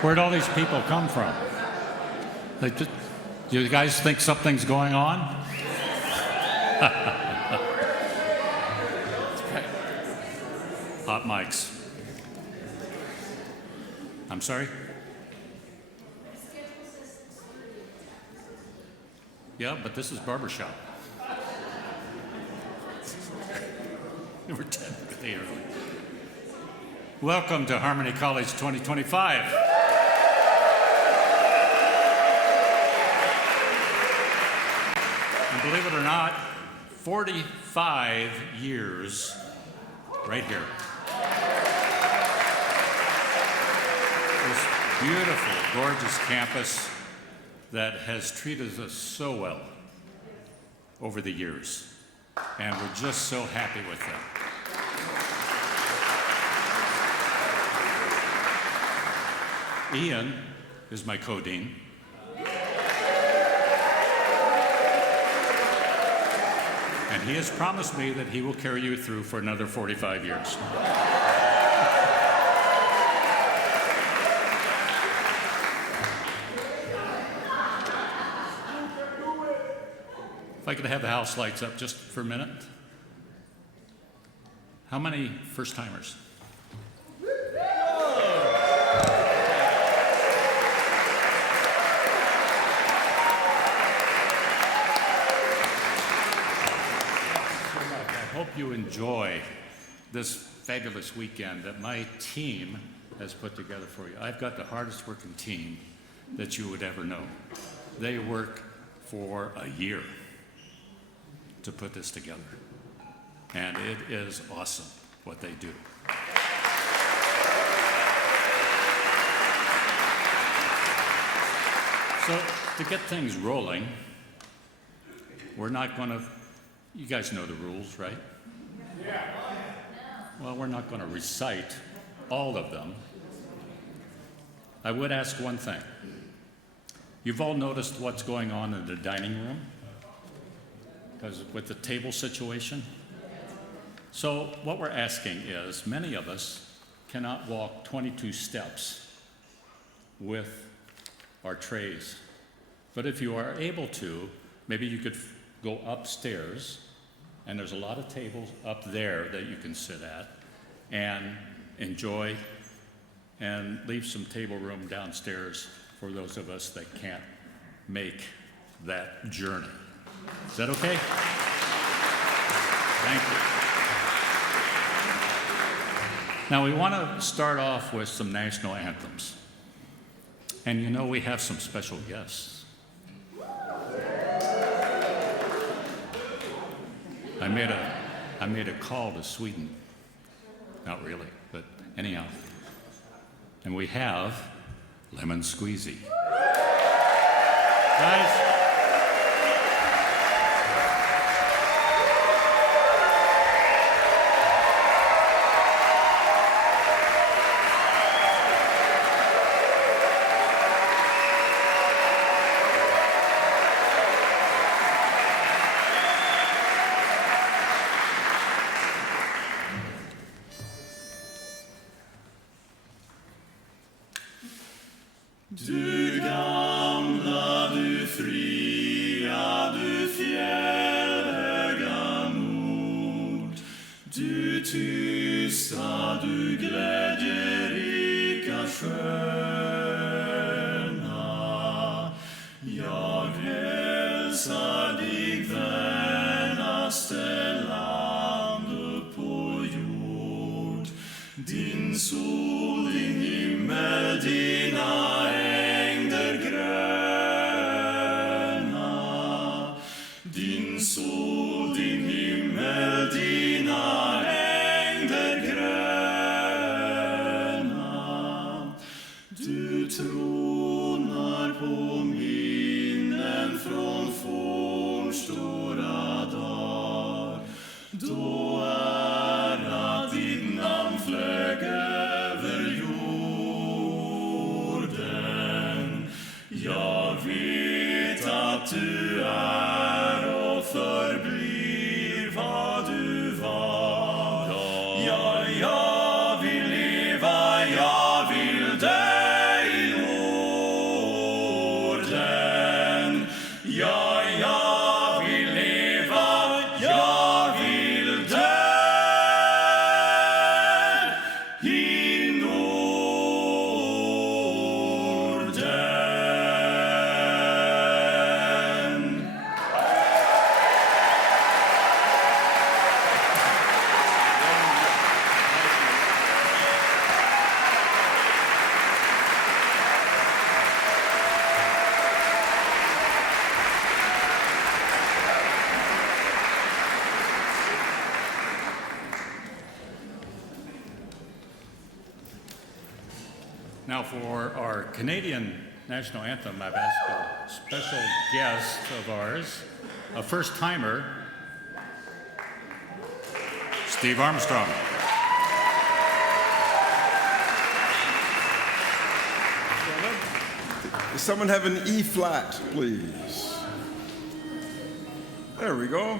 Where'd all these people come from? They just, do you guys think something's going on? Hot mics. I'm sorry? Yeah, but this is barbershop. We're 10 early. Welcome to Harmony College 2025. And believe it or not, 45 years right here. This beautiful, gorgeous campus that has treated us so well over the years. And we're just so happy with them. Ian is my co-dean. And he has promised me that he will carry you through for another 45 years. If I could have the house lights up just for a minute. How many first-timers? I hope you enjoy this fabulous weekend that my team has put together for you. I've got the hardest working team that you would ever know. They work for a year to put this together. And it is awesome what they do. So to get things rolling, we're not going to, you guys know the rules, right? Yeah. Well, we're not going to recite all of them. I would ask one thing. You've all noticed what's going on in the dining room? Because with the table situation. So what we're asking is, many of us cannot walk 22 steps with our trays. But if you are able to, maybe you could go upstairs, and there's a lot of tables up there that you can sit at and enjoy, and leave some table room downstairs for those of us that can't make that journey. Is that okay? Thank you. Now we want to start off with some national anthems. And you know we have some special guests. I made a call to Sweden. Not really, but anyhow. And we have Lemon Squeezy. Guys. Du gamla, du fria, du fjällhöga nord. Du tysta, du glädjerika sköna. Jag hälsar dig vänaste land upp på jord. Din sol, din himmel, dina sol, din himmel, dina ängder gröna. Du tronar på minnen från fornstora dagar. Då att ditt namn flög över jorden. Jag vet att du är och förblir vad du var. Ja, jag vill leva, jag vill dö i Now for our Canadian National Anthem, I've asked a special guest of ours, a first-timer, Steve Armstrong. Does someone have an E flat, please? There we go.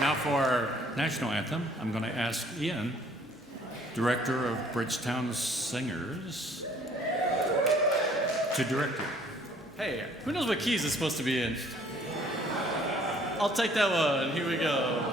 Now for our national anthem, I'm going to ask Ian, director of Bridgetown Singers, to direct it. Hey, who knows what keys it's supposed to be in? I'll take that one. Here we go.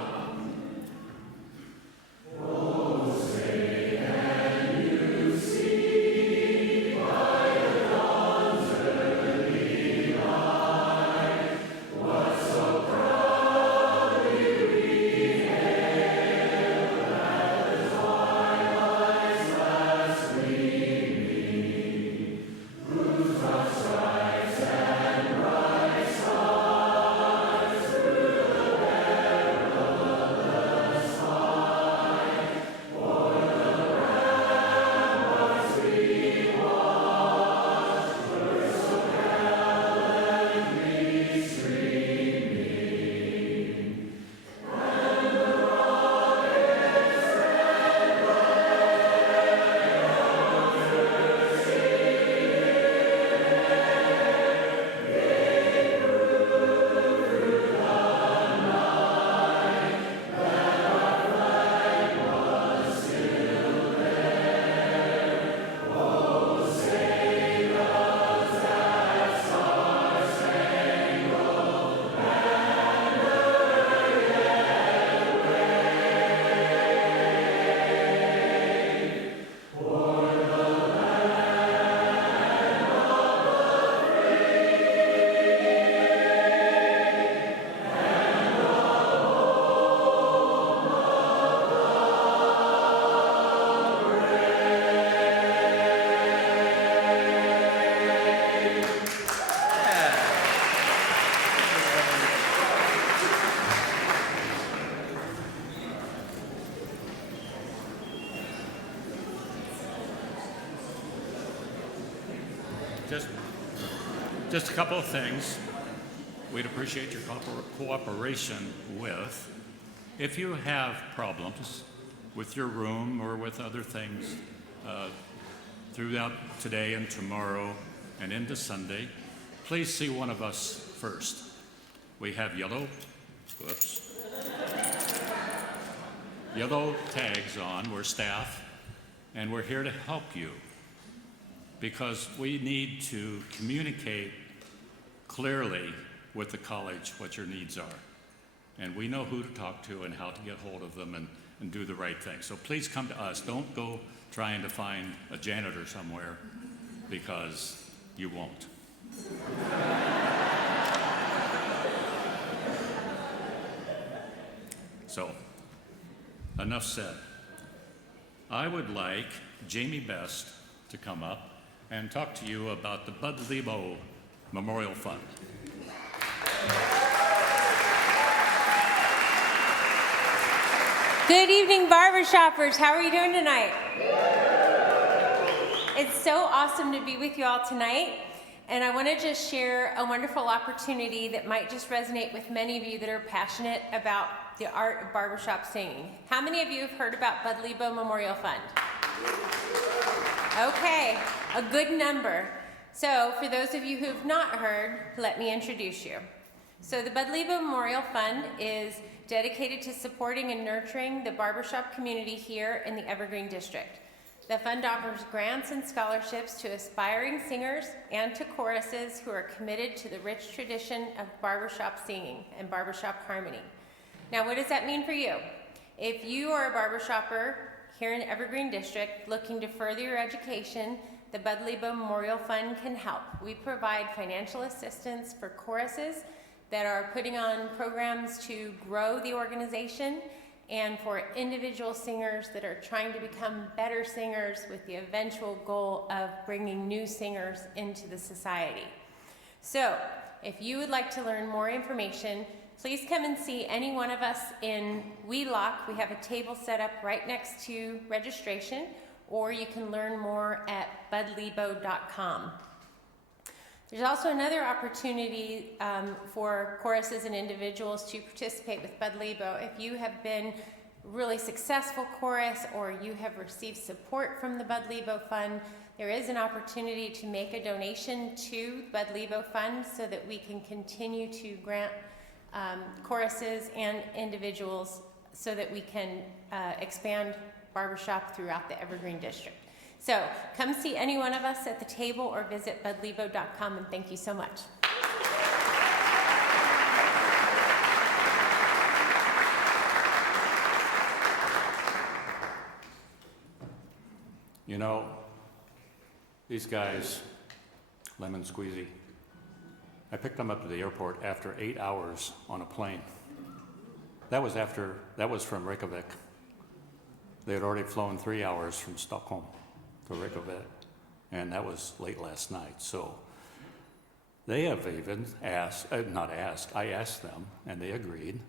Just a couple of things we'd appreciate your cooperation with. If you have problems with your room or with other things throughout today and tomorrow and into Sunday, please see one of us first. We have yellow tags on. We're staff, and we're here to help you, because we need to communicate clearly with the college what your needs are. And we know who to talk to and how to get hold of them and do the right thing. So please come to us. Don't go trying to find a janitor somewhere, because you won't. So, enough said. I would like Jamie Best to come up and talk to you about the Bud Lebo Memorial Fund. Good evening, barbershoppers. How are you doing tonight? It's so awesome to be with you all tonight. And I want to just share a wonderful opportunity that might just resonate with many of you that are passionate about the art of barbershop singing. How many of you have heard about Bud Lebo Memorial Fund? Okay, a good number. So for those of you who have not heard, let me introduce you. So the Bud Lebo Memorial Fund is dedicated to supporting and nurturing the barbershop community here in the Evergreen District. The fund offers grants and scholarships to aspiring singers and to choruses who are committed to the rich tradition of barbershop singing and barbershop harmony. Now, what does that mean for you? If you are a barbershopper here in Evergreen District looking to further your education, the Bud Lebo Memorial Fund can help. We provide financial assistance for choruses that are putting on programs to grow the organization, and for individual singers that are trying to become better singers with the eventual goal of bringing new singers into the society. So, if you would like to learn more information, please come and see any one of us in Wheelock. We have a table set up right next to registration, or you can learn more at budlebo.com. There's also another opportunity for choruses and individuals to participate with Bud Lebo. If you have been really successful chorus or you have received support from the Bud Lebo Fund, there is an opportunity to make a donation to Bud Lebo Fund so that we can continue to grant choruses and individuals so that we can expand barbershop throughout the Evergreen District. So come see any one of us at the table or visit budlebo.com, and thank you so much. You know, these guys, Lemon Squeezy, I picked them up to the airport after 8 hours on a plane. That was from Reykjavik. They had already flown 3 hours from Stockholm to Reykjavik, and that was late last night. So they have even asked, I asked them, and they agreed,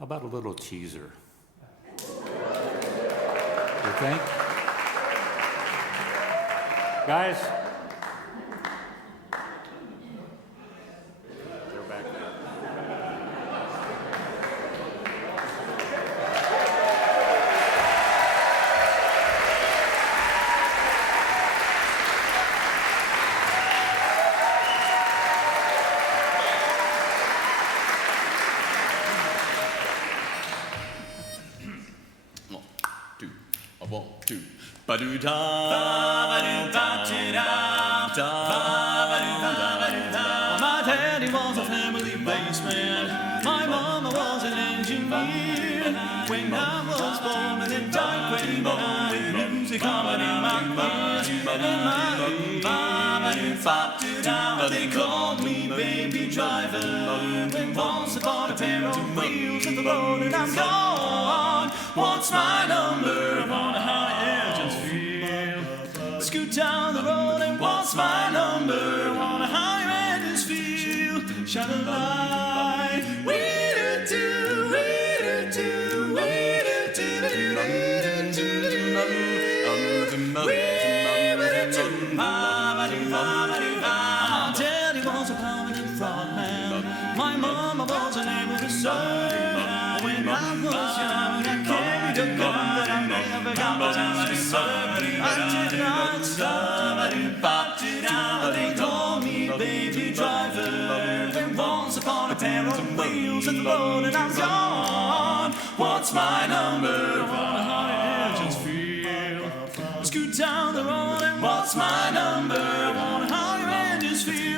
about a little teaser. You think? Guys? They're back there. One, two. Ba-do-da, ba-do-da-da-da, ba-do-da-da-da. My daddy was a family baseman. My mama was an engineer. When I was born in a dark gray morning, with music coming in my ears, they called me baby driver. When once upon a pair of wheels at the road and I'm gone. What's my number? I wonder how the engines feel. Scoot down the road and what's my number? I wonder how your engines feel. Shine a light. Wee-do-do, wee-do-do, wee-do-do, wee-do-do, my daddy was a prominent frogman. My mama was an able to serve. When I was young, I carried a gun, but I never got the chance to serve. I did not stop. They called me baby driver. When once upon a pair of wheels at the road and I'm gone. What's my number? I wonder how the engines feel. Scoot down the road and what's my number? I wonder how your engines feel.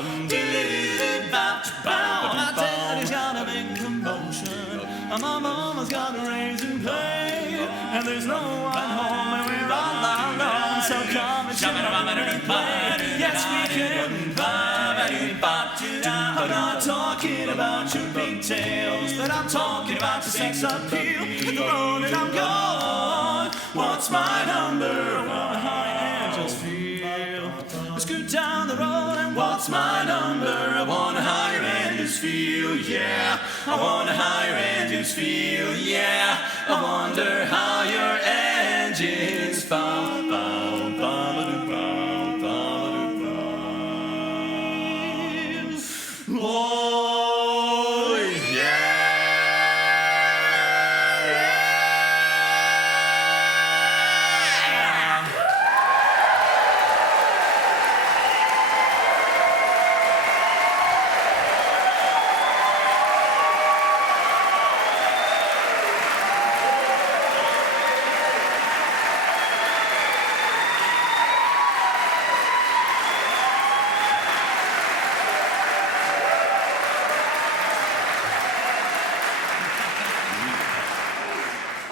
My daddy's got a big commotion, and my mama's got a raise and play, and there's no one home, and we're all alone. So come and share and play. Yes, we can. I'm not talking about your pigtails, but I'm talking about the sex appeal. The road that I'm going. What's my number? I wanna high and just feel. Scoot down the road and what's my number? I wanna higher and just feel, yeah. I wanna higher and just feel, yeah. I wonder how your engines found. Oh, yeah.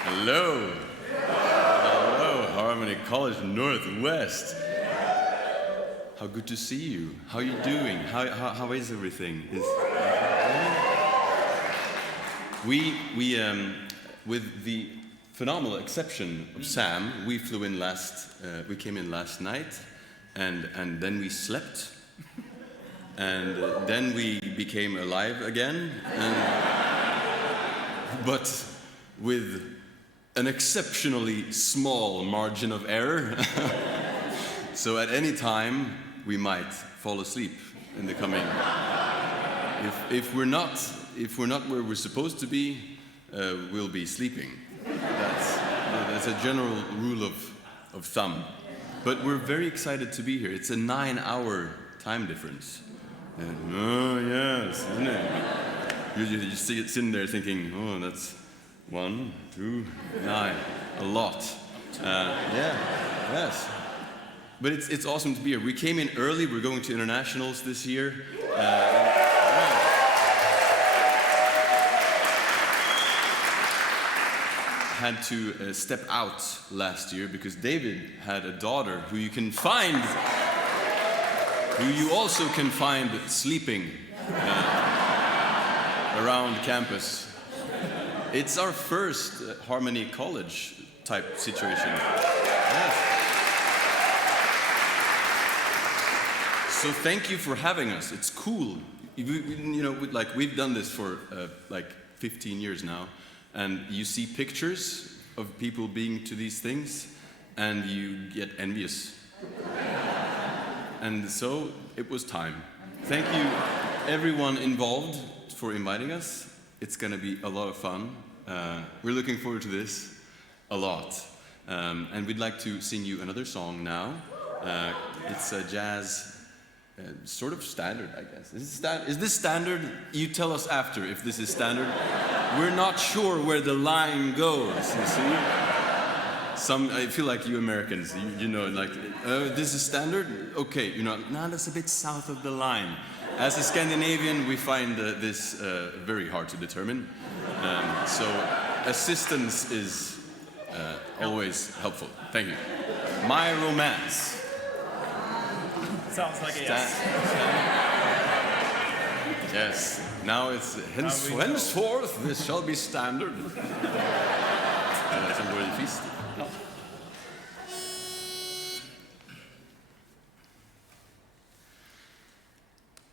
Hello. Hello, Harmony College Northwest. How good to see you. How are you doing? How is everything? We with the phenomenal exception of Sam, we flew in we came in last night, and then we slept, and then we became alive again, but with an exceptionally small margin of error. So at any time we might fall asleep in the coming. If we're not where we're supposed to be, we'll be sleeping. That's a general rule of thumb. But we're very excited to be here. It's a 9-hour time difference. Oh yes, isn't it? You see it sitting there thinking, oh, that's 1, 2, 9, a lot. Yes. But it's awesome to be here. We came in early. We're going to internationals this year. Had to step out last year because David had a daughter who you also can find sleeping around campus. It's our first Harmony College type situation. Yes. So thank you for having us. It's cool. We've done this for 15 years now, and you see pictures of people being to these things, and you get envious. And so it was time. Thank you, everyone involved, for inviting us. It's going to be a lot of fun. We're looking forward to this a lot. And we'd like to sing you another song now. It's a jazz, sort of standard, I guess. Is this standard? You tell us after if this is standard. We're not sure where the line goes, you see? I feel like you Americans, this is standard? Okay, that's a bit south of the line. As a Scandinavian, we find this very hard to determine. So assistance is always helpful. Thank you. My Romance. Sounds like a yes. Yes. Now it's henceforth this shall be standard.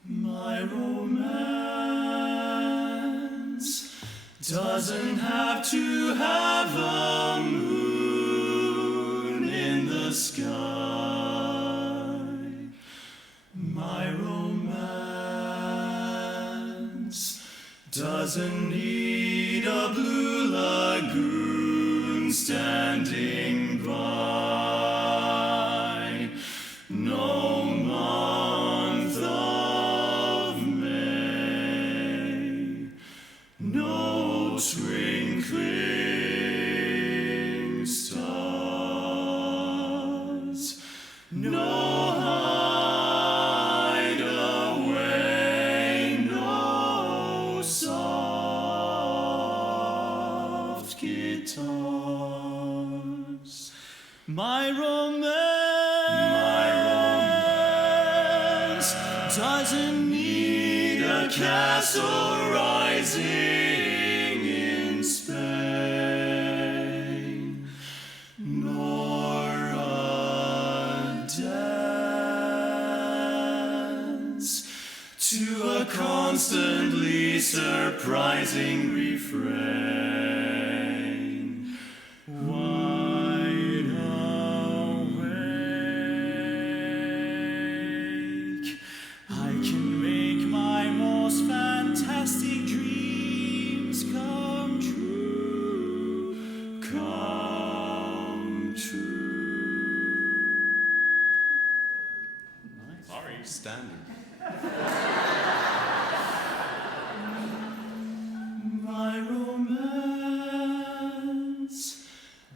My romance doesn't have to have a moon in the sky. My romance doesn't need a blue lagoon standing by. No month of May, no twinkling stars, no hideaway. guitars. My romance doesn't need a castle rising in Spain, nor a dance to a constantly surprising refrain. Wide awake, I can make my most fantastic dreams come true, come true. Sorry. Standard. My romance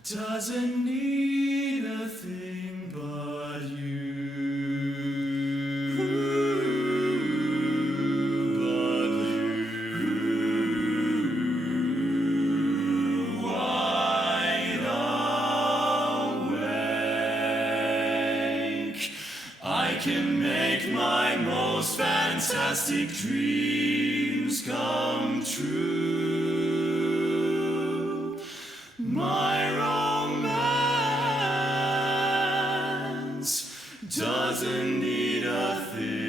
doesn't need a thing but you. But you. Wide awake, I can make my most fantastic dreams come true. My romance doesn't need a thing. Doesn't need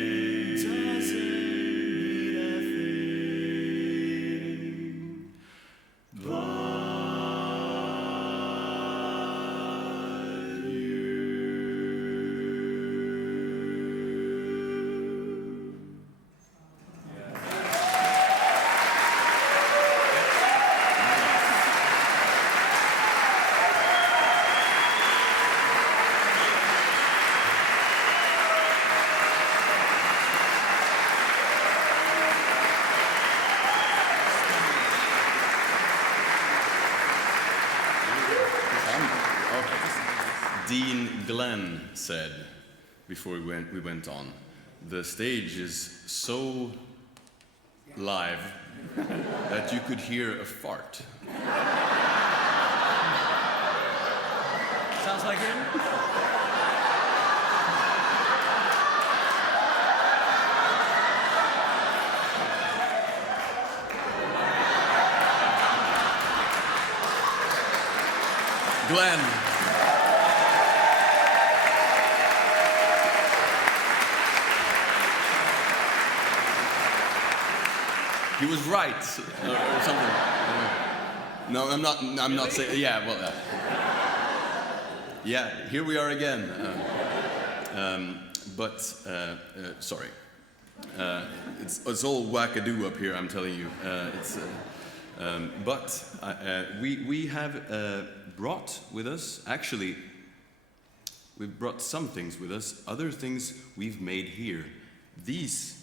a thing but you. Dean Glenn said before we went on, the stage is so live that you could hear a fart. Sounds like him. Glenn. He was right, or something. No, I'm not saying. Yeah, well. Yeah, here we are again. Sorry. It's all wackadoo up here. I'm telling you. We have brought with us. Actually, we've brought some things with us. Other things we've made here. These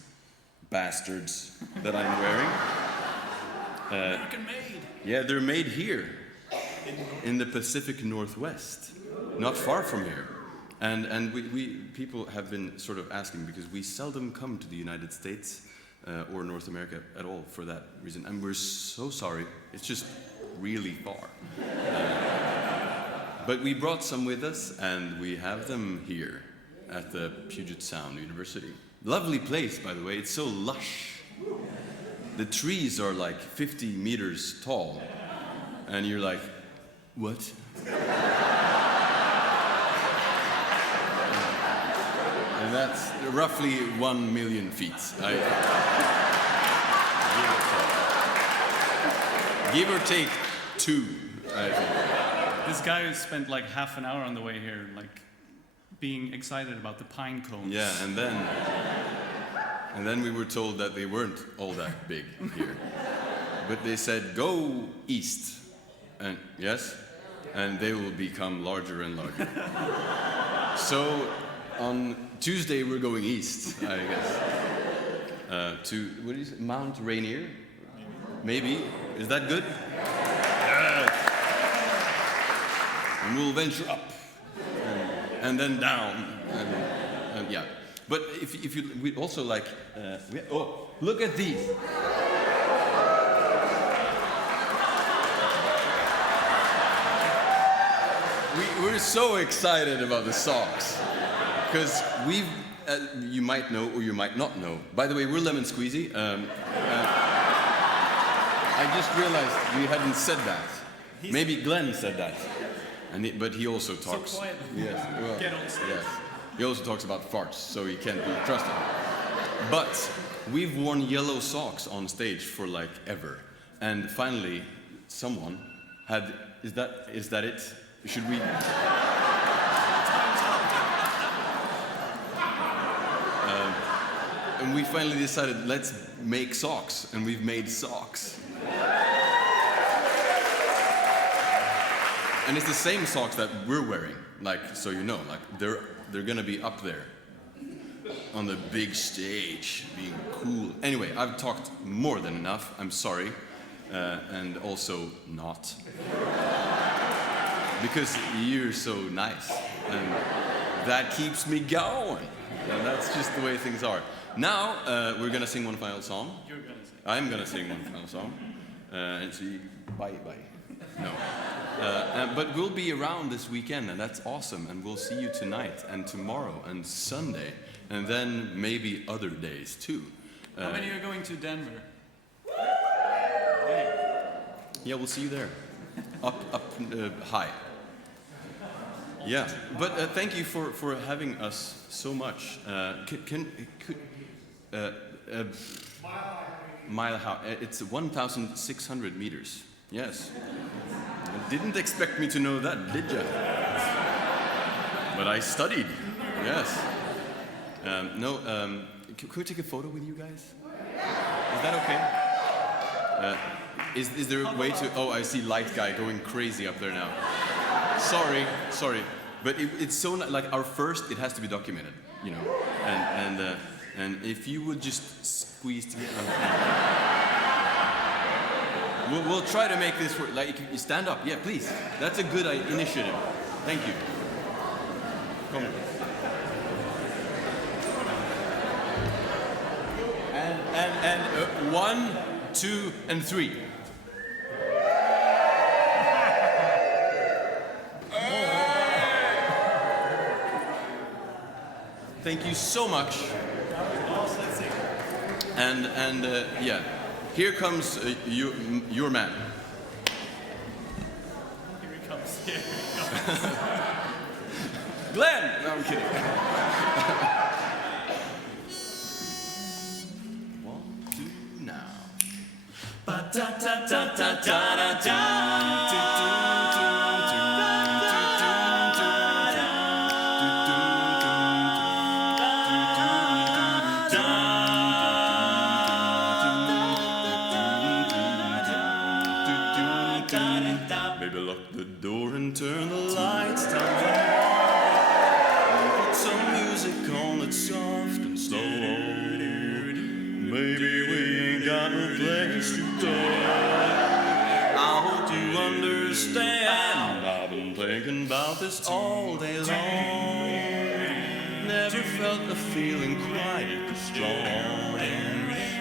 bastards that I'm wearing. American made. Yeah, they're made here in the Pacific Northwest, not far from here. And we people have been sort of asking because we seldom come to the United States or North America at all for that reason. And we're so sorry. It's just really far. But we brought some with us and we have them here at the Puget Sound University. Lovely place, by the way. It's so lush. The trees are like 50 meters tall. And you're like, what? And that's roughly 1 million feet. Give or take 2, I think. This guy spent like half an hour on the way here, like being excited about the pine cones. Yeah, and then we were told that they weren't all that big here. But they said, go east. And yes, and they will become larger and larger. So on Tuesday we're going east, I guess. To, what is it, Mount Rainier? Maybe. Is that good? Yes. And we'll venture up. And then down. And yeah. But if you, we also like, oh, look at these. we're so excited about the socks because we've, you might know or you might not know. By the way, we're Lemon Squeezy. I just realized we hadn't said that. Maybe Glenn said that, but he also talks. So quiet. Yes, well, Get on stage. yes. He also talks about farts, so he can't be trusted. But we've worn yellow socks on stage for like ever, and finally, someone had. Is that it? Should we? And we finally decided, let's make socks, and we've made socks. And it's the same socks that we're wearing, like, so you know, like, they're gonna be up there on the big stage, being cool. Anyway, I've talked more than enough, I'm sorry, and also not. Because you're so nice, and that keeps me going. And that's just the way things are. Now, we're gonna sing one final song. You're gonna sing. I'm gonna sing one final song. And see, bye. No. But we'll be around this weekend, and that's awesome. And we'll see you tonight, and tomorrow, and Sunday, and then maybe other days too. How many are going to Denver? Yeah, we'll see you there. Up high. Yeah, but thank you for having us so much. Mile high. It's 1,600 meters. Yes. Didn't expect me to know that, did you? But I studied. Yes. Can we take a photo with you guys? Is that okay? Is there a way to? Oh, I see light guy going crazy up there now. Sorry. But it's so like our first. It has to be documented, you know. And if you would just squeeze together. We'll try to make this work. Like, you stand up. Yeah, please. That's a good initiative. Thank you. Come on. And 1, 2, and 3. Thank you so much. And yeah, here comes your man. Here he comes. Glenn! No, I'm kidding. 1, 2, now. Baby, lock the door and turn the lights down. Put some music on that's soft and slow. Maybe we ain't got no place to go. I hope you understand. I've been thinking about this all day long. Never felt a feeling quite as strong.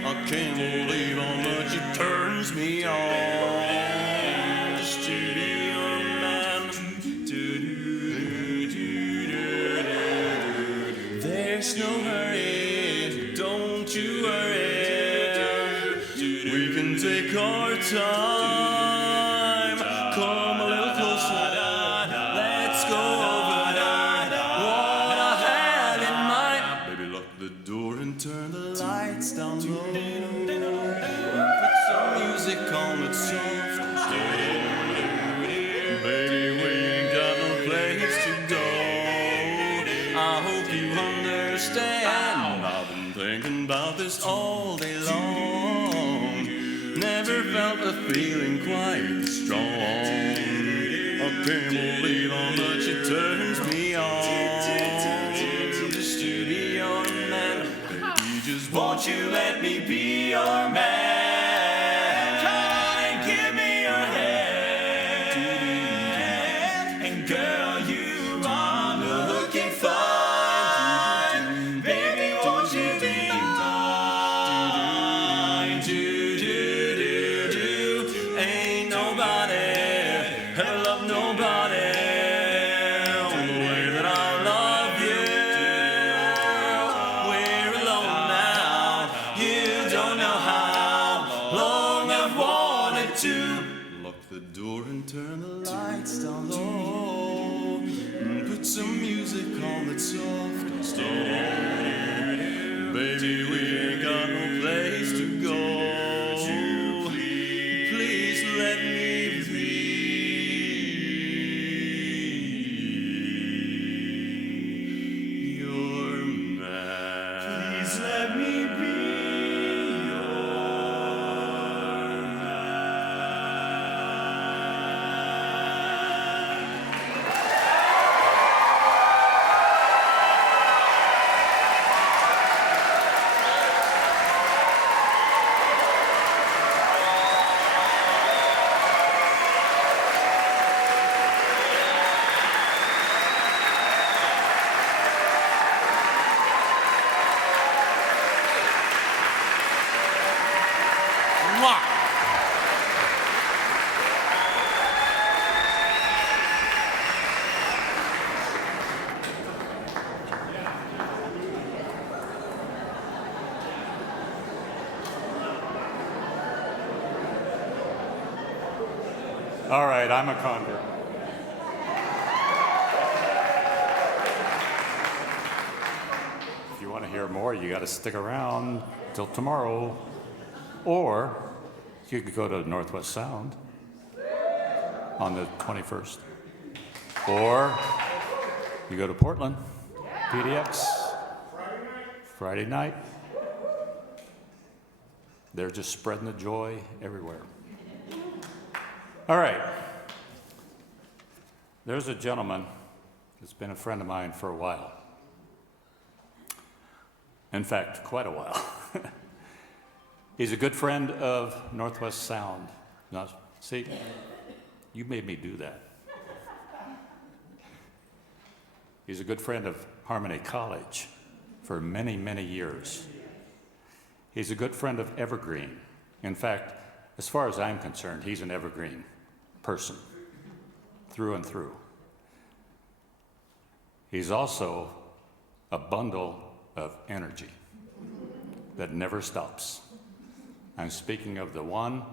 I can't believe how much it turns me on. Just to be your man. There's no hurry, don't you worry. We can take our time. Come a little closer. Let's go over what I had in mind. Baby, lock the door and turn the lights down low. Put some music on that's soft and slow. Baby, we ain't got no place to go. I hope you understand. I've been thinking about this all day long. Never felt a feeling quite strong. I can't believe how much it turns me on. Just to be your man. Baby, just won't you let me be your man? Try and give me your hand. And girl, you are looking fine. Baby, won't you be mine? Ain't nobody ever loved nobody door and turn the lights down low. Put some music on that's soft and slow. Baby, we ain't got no place to go. Please let me be your man. Please let me be your man. All right, I'm a convert. If you want to hear more, you got to stick around till tomorrow. Or you could go to Northwest Sound on the 21st. Or you go to Portland, PDX, Friday night. They're just spreading the joy everywhere. All right. There's a gentleman that's been a friend of mine for a while. In fact, quite a while. He's a good friend of Northwest Sound. Now, see, you made me do that. He's a good friend of Harmony College for many, many years. He's a good friend of Evergreen. In fact, as far as I'm concerned, he's an Evergreen person, through and through. He's also a bundle of energy that never stops. I'm speaking of the one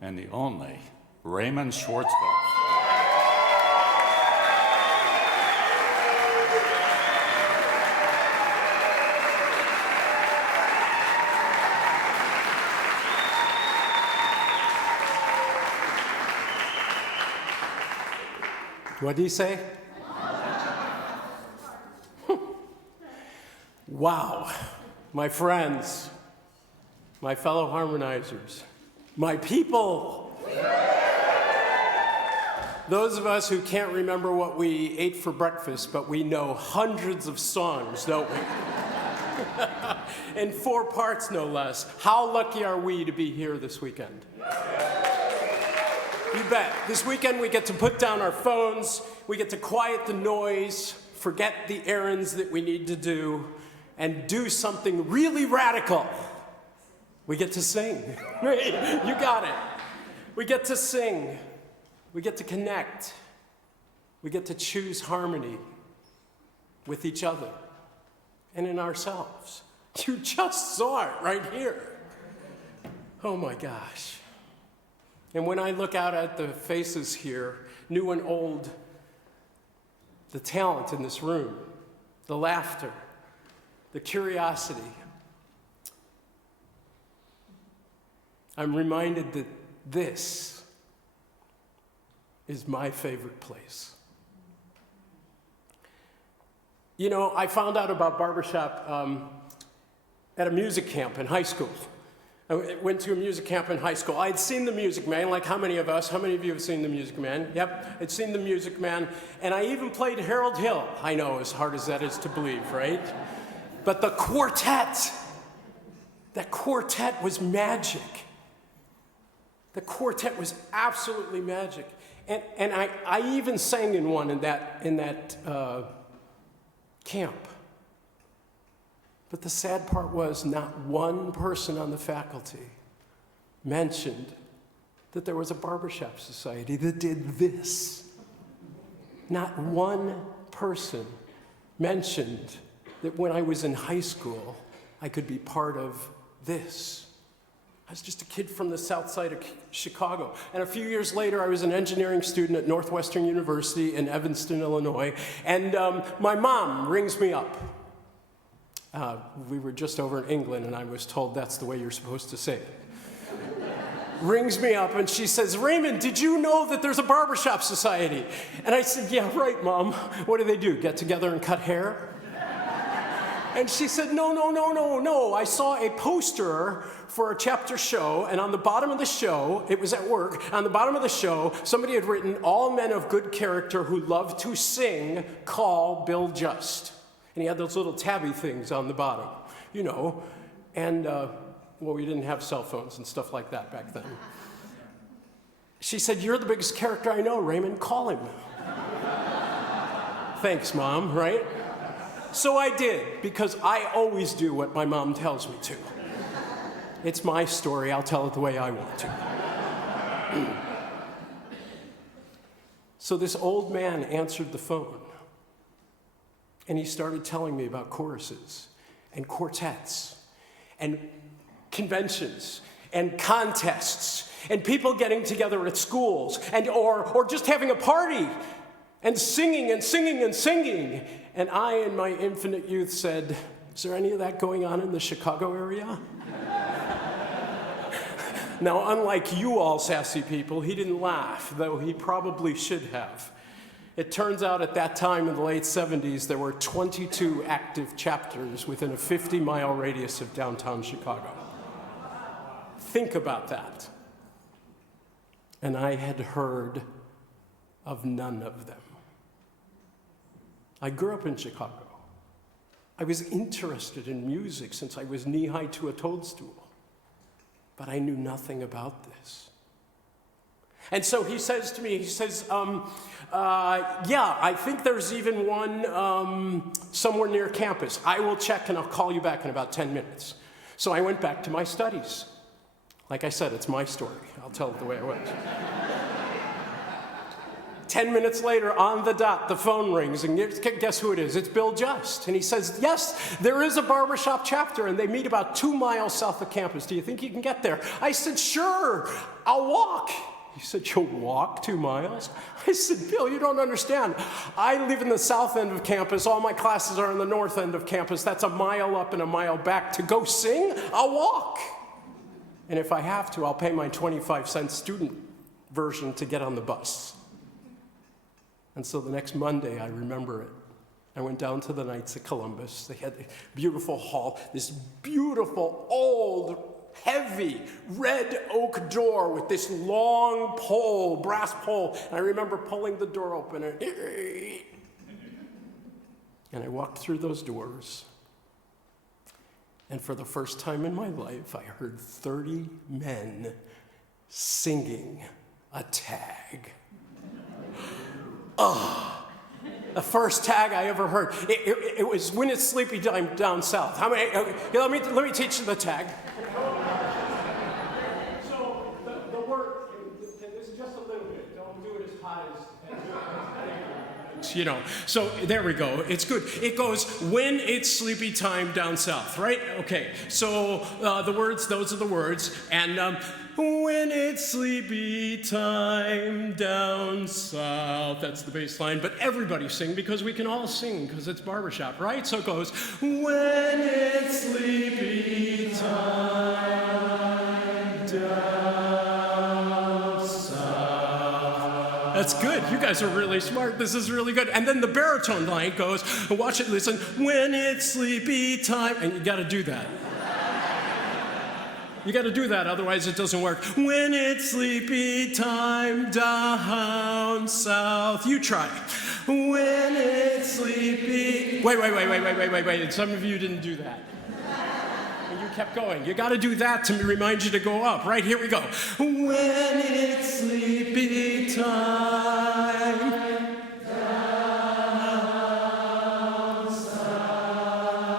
and the only Raymond Schwartzveld. What do you say? Wow, my friends, my fellow harmonizers, my people. Those of us who can't remember what we ate for breakfast, but we know hundreds of songs, don't we? In 4 parts, no less. How lucky are we to be here this weekend? You bet. This weekend we get to put down our phones, we get to quiet the noise, forget the errands that we need to do, and do something really radical. We get to sing. You got it. We get to sing. We get to connect. We get to choose harmony with each other and in ourselves. You just saw it right here. Oh my gosh. And when I look out at the faces here, new and old, the talent in this room, the laughter, the curiosity, I'm reminded that this is my favorite place. You know, I found out about barbershop at a music camp in high school. I went to a music camp in high school. I'd seen The Music Man, like how many of us? How many of you have seen The Music Man? Yep, I'd seen The Music Man, and I even played Harold Hill. I know, as hard as that is to believe, right? But the quartet, that quartet was magic. The quartet was absolutely magic. And I even sang in one in that camp. But the sad part was not one person on the faculty mentioned that there was a barbershop society that did this. Not one person mentioned that when I was in high school, I could be part of this. I was just a kid from the south side of Chicago. And a few years later, I was an engineering student at Northwestern University in Evanston, Illinois. And my mom rings me up. We were just over in England, and I was told that's the way you're supposed to say it. Rings me up, and she says, Raymond, did you know that there's a barbershop society? And I said, yeah, right, Mom. What do? Get together and cut hair? And she said, no. I saw a poster for a chapter show, and on the bottom of the show, it was at work, on the bottom of the show, somebody had written, all men of good character who love to sing, call Bill Just. And he had those little tabby things on the bottom, you know. And, well, we didn't have cell phones and stuff like that back then. She said, you're the biggest character I know, Raymond, call him. Thanks, Mom, right? So I did, because I always do what my mom tells me to. It's my story, I'll tell it the way I want to. So this old man answered the phone, and he started telling me about choruses, and quartets, and conventions, and contests, and people getting together at schools, and or just having a party, and singing and singing and singing. And I, in my infinite youth, said, is there any of that going on in the Chicago area? Now, unlike you all sassy people, he didn't laugh, though he probably should have. It turns out at that time in the late 70s, there were 22 active chapters within a 50-mile radius of downtown Chicago. Think about that. And I had heard of none of them. I grew up in Chicago. I was interested in music since I was knee-high to a toadstool. But I knew nothing about this. And so he says to me, yeah, I think there's even one somewhere near campus. I will check and I'll call you back in about 10 minutes. So I went back to my studies. Like I said, it's my story. I'll tell it the way it was. 10 minutes later, on the dot, the phone rings, and guess who it is? It's Bill Just. And he says, yes, there is a barbershop chapter, and they meet about 2 miles south of campus. Do you think you can get there? I said, sure, I'll walk. He said, you'll walk 2 miles? I said, Bill, you don't understand. I live in the south end of campus. All my classes are in the north end of campus. That's a mile up and a mile back. To go sing, I'll walk. And if I have to, I'll pay my 25-cent student version to get on the bus. And so the next Monday, I remember it. I went down to the Knights of Columbus. They had a beautiful hall, this beautiful, old, heavy, red oak door with this long pole, brass pole. And I remember pulling the door open, and I walked through those doors. And for the first time in my life, I heard 30 men singing a tag. Oh, the first tag I ever heard. It was When It's Sleepy Time Down South. How many? Let me teach you the tag. So the word, this is just a little bit. Don't do it as hot as you know. So there we go. It's good. It goes, when it's sleepy time down south, right? Okay. So the words, those are the words, and. When it's sleepy time down south. That's the bass line, but everybody sing because we can all sing because it's barbershop, right? So it goes, when it's sleepy time down south. That's good. You guys are really smart. This is really good. And then the baritone line goes, watch it, listen, when it's sleepy time, and you got to do that. You got to do that, otherwise it doesn't work. When it's sleepy time down south. You try. When it's sleepy. Wait. Some of you didn't do that. And you kept going. You got to do that to remind you to go up. Right, here we go. When it's sleepy time.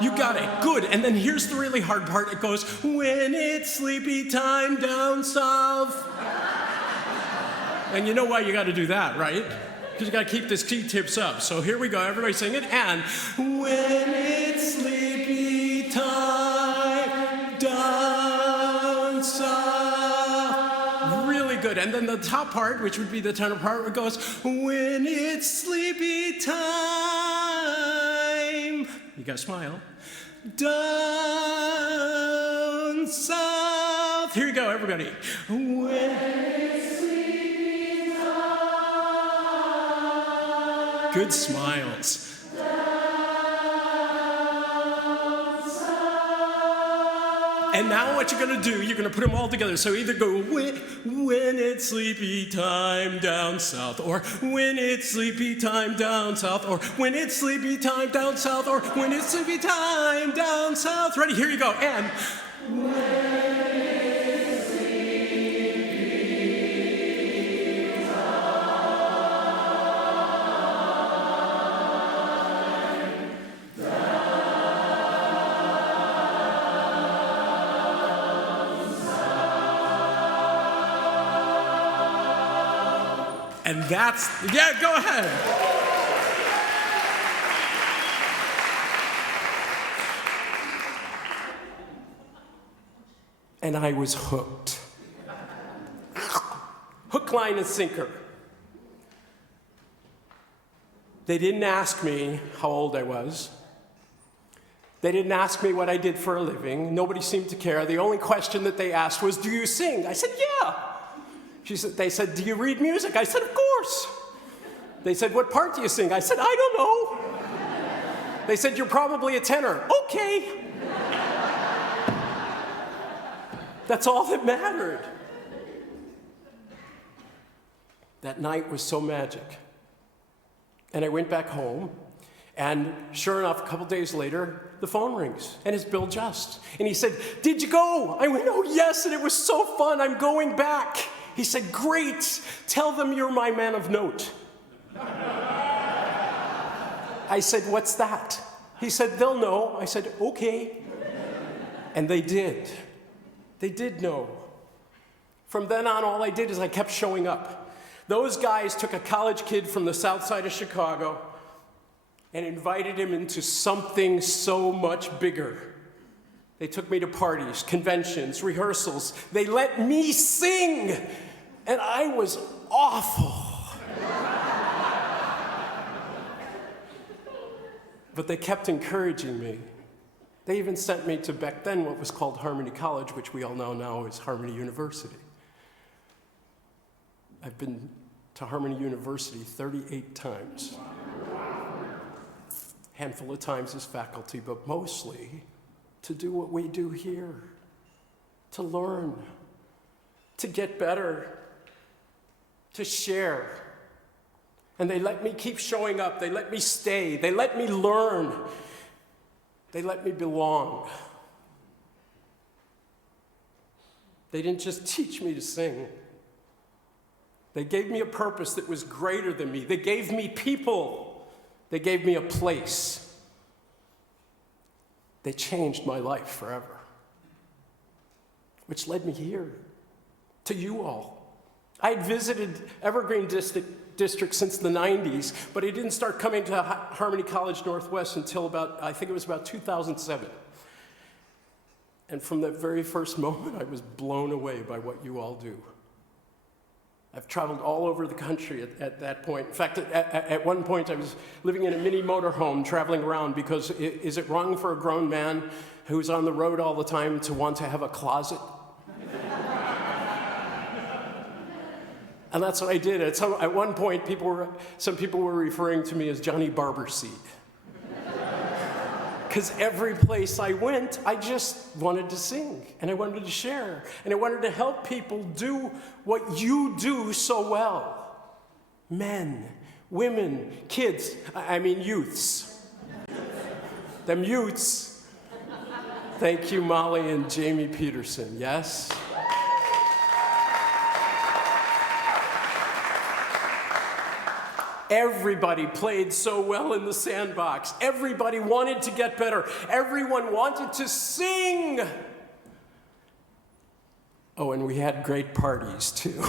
You got it. Good. And then here's the really hard part. It goes, when it's sleepy time down south. And you know why you got to do that, right? Because you got to keep this key tips up. So here we go. Everybody sing it. And when it's sleepy time down south. good. And then the top part, which would be the tenor part, goes, when it's sleepy time. You gotta smile. Down south. Here you go, everybody. When it's sleepy time. Good smiles. And now what you're gonna do, you're gonna put them all together. So either go, when it's sleepy time down south, or when it's sleepy time down south, or when it's sleepy time down south, or when it's sleepy time down south. Ready, here you go. And And that's, yeah, go ahead. And I was hooked. Hook, line, and sinker. They didn't ask me how old I was. They didn't ask me what I did for a living. Nobody seemed to care. The only question that they asked was, do you sing? I said, yeah. They said, do you read music? I said, of course. They said, what part do you sing? I said, I don't know. They said, you're probably a tenor. Okay. That's all that mattered. That night was so magic. And I went back home, and sure enough, a couple days later, the phone rings, and it's Bill Just. And he said, did you go? I went, oh yes, and it was so fun, I'm going back. He said, great, tell them you're my man of note. I said, what's that? He said, they'll know. I said, okay. And they did. They did know. From then on, all I did is I kept showing up. Those guys took a college kid from the south side of Chicago and invited him into something so much bigger. They took me to parties, conventions, rehearsals. They let me sing, and I was awful. But they kept encouraging me. They even sent me to, back then, what was called Harmony College, which we all know now is Harmony University. I've been to Harmony University 38 times. Handful of times as faculty, but mostly to do what we do here, to learn, to get better, to share. And they let me keep showing up. They let me stay. They let me learn. They let me belong. They didn't just teach me to sing. They gave me a purpose that was greater than me. They gave me people. They gave me a place. They changed my life forever, which led me here, to you all. I had visited Evergreen District since the 90s, but I didn't start coming to Harmony College Northwest until I think it was about 2007. And from that very first moment, I was blown away by what you all do. I've traveled all over the country at that point. In fact, at one point, I was living in a mini motorhome traveling around because is it wrong for a grown man who's on the road all the time to want to have a closet? And that's what I did. At one point, some people were referring to me as Johnny Barberseed. Because every place I went, I just wanted to sing, and I wanted to share, and I wanted to help people do what you do so well. Men, women, kids, I mean youths. Them youths. Thank you, Molly and Jamie Peterson, yes? Everybody played so well in the sandbox. Everybody wanted to get better. Everyone wanted to sing. Oh, and we had great parties, too.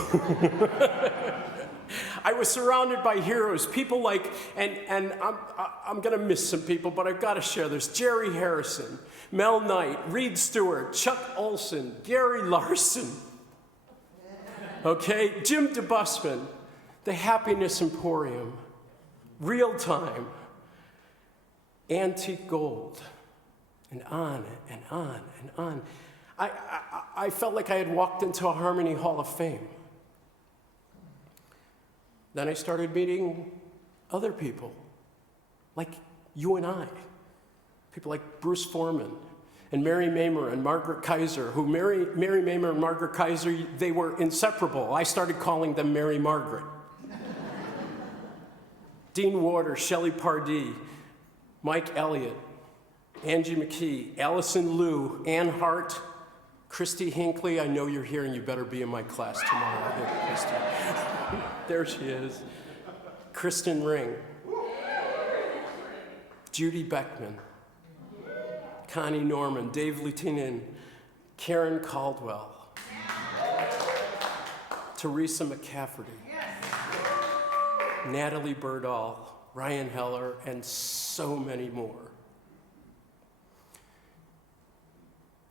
I was surrounded by heroes, people like, and I'm going to miss some people, but I've got to share this. Jerry Harrison, Mel Knight, Reed Stewart, Chuck Olson, Gary Larson. Okay, Jim DeBusman, the Happiness Emporium, Real Time, Antique Gold, and on and on and on. I felt like I had walked into a Harmony Hall of Fame. Then I started meeting other people, like you and I. People like Bruce Foreman and Mary Mamer and Margaret Kaiser, who Mary Mamer and Margaret Kaiser, they were inseparable. I started calling them Mary Margaret. Dean Warder, Shelley Pardee, Mike Elliott, Angie McKee, Allison Liu, Ann Hart, Christy Hinckley. I know you're here and you better be in my class tomorrow. Hey, Christy. There she is. Kristen Ring, Judy Beckman, Connie Norman, Dave Lutinen, Karen Caldwell, Teresa McCafferty, Natalie Berdahl, Ryan Heller, and so many more.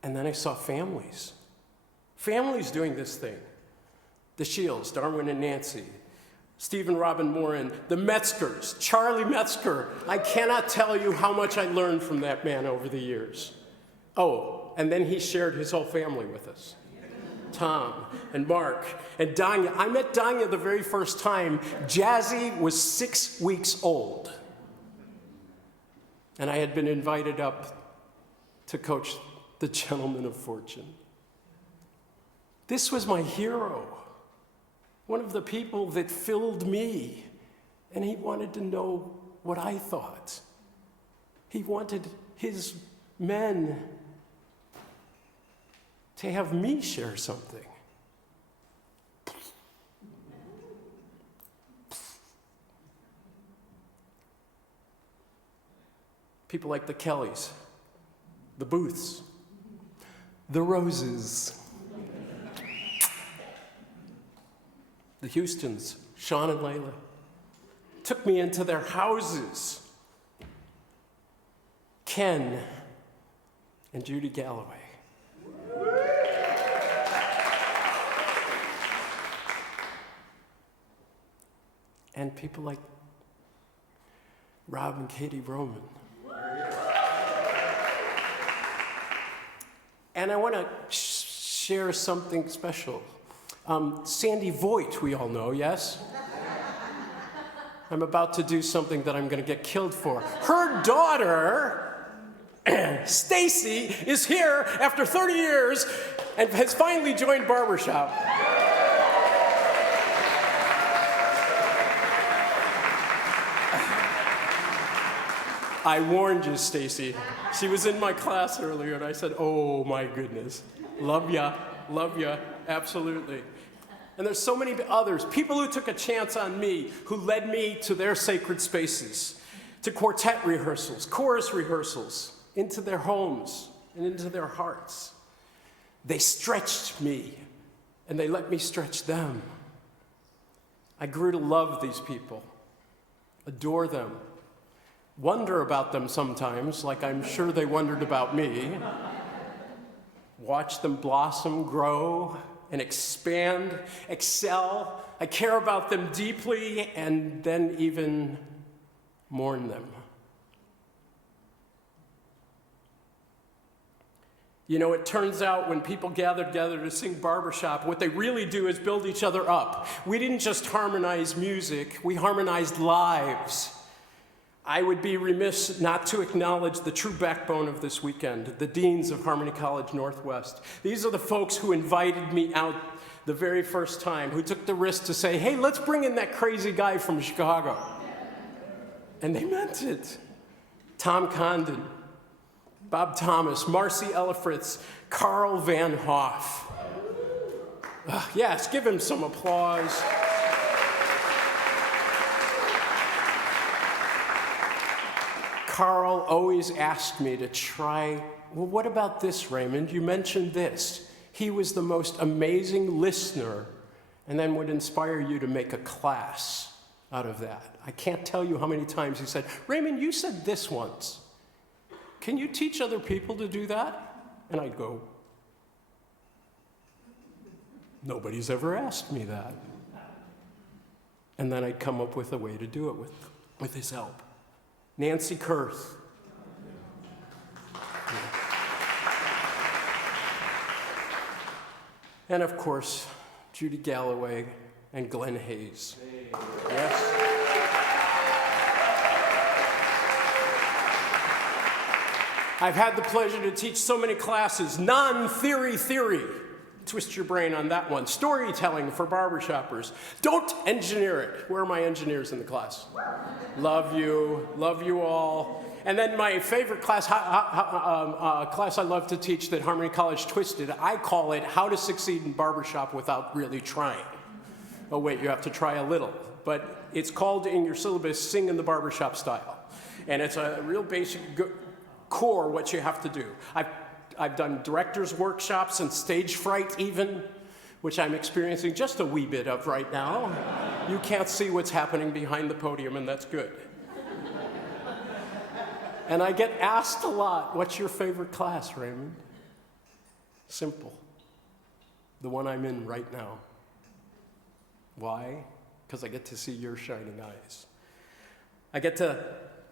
And then I saw families doing this thing. The Shields, Darwin and Nancy, Stephen Robin Morin, the Metzgers, Charlie Metzger. I cannot tell you how much I learned from that man over the years. Oh, and then he shared his whole family with us. Tom and Mark and Danya. I met Danya the very first time. Jazzy was 6 weeks old. And I had been invited up to coach the Gentlemen of Fortune. This was my hero. One of the people that filled me, and he wanted to know what I thought. He wanted his men to have me share something. People like the Kellys, the Booths, the Roses, the Houstons, Sean and Layla, took me into their houses. Ken and Judy Galloway. And people like Rob and Katie Roman. And I want to share something special. Sandy Voigt, we all know, yes? I'm about to do something that I'm going to get killed for. Her daughter, Stacy, is here after 30 years and has finally joined Barbershop. I warned you, Stacy. She was in my class earlier, and I said, oh my goodness. Love ya, absolutely. And there's so many others, people who took a chance on me, who led me to their sacred spaces, to quartet rehearsals, chorus rehearsals, into their homes and into their hearts. They stretched me, and they let me stretch them. I grew to love these people, adore them, wonder about them sometimes, like I'm sure they wondered about me. Watch them blossom, grow, and expand, excel. I care about them deeply, and then even mourn them. You know, it turns out when people gather together to sing Barbershop, what they really do is build each other up. We didn't just harmonize music, we harmonized lives. I would be remiss not to acknowledge the true backbone of this weekend, the deans of Harmony College Northwest. These are the folks who invited me out the very first time, who took the risk to say, hey, let's bring in that crazy guy from Chicago. And they meant it. Tom Condon, Bob Thomas, Marcy Ellifritz, Carl Van Hoff. Yes, give him some applause. Carl always asked me to try, well, what about this, Raymond? You mentioned this. He was the most amazing listener, and then would inspire you to make a class out of that. I can't tell you how many times he said, Raymond, you said this once. Can you teach other people to do that? And I'd go, Nobody's ever asked me that. And then I'd come up with a way to do it with his help. Nancy Kurth. And of course, Judy Galloway and Glenn Hayes. Yes. I've had the pleasure to teach so many classes. Non-theory theory. Twist your brain on that one. Storytelling for barbershoppers. Don't engineer it. Where are my engineers in the class? Love you all. And then my favorite class, class I love to teach that Harmony College twisted, I call it How to Succeed in Barbershop Without Really Trying. Oh wait, you have to try a little. But it's called in your syllabus, Sing in the Barbershop Style. And it's a real basic core what you have to do. I've done director's workshops and stage fright even, which I'm experiencing just a wee bit of right now. You can't see what's happening behind the podium, and that's good. And I get asked a lot, what's your favorite class, Raymond? Simple. The one I'm in right now. Why? Because I get to see your shining eyes. I get to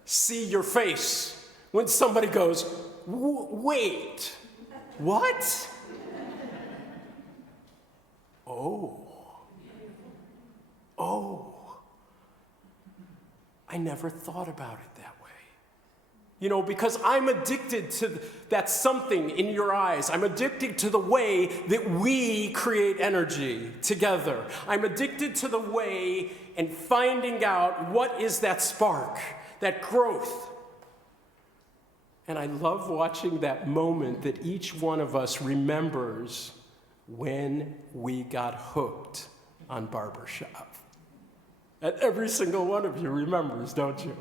see your face when somebody goes, wait, what? Oh, I never thought about it that way. You know, because I'm addicted to that something in your eyes. I'm addicted to the way that we create energy together. I'm addicted to the way and finding out what is that spark, that growth. And I love watching that moment that each one of us remembers when we got hooked on barbershop. And every single one of you remembers, don't you?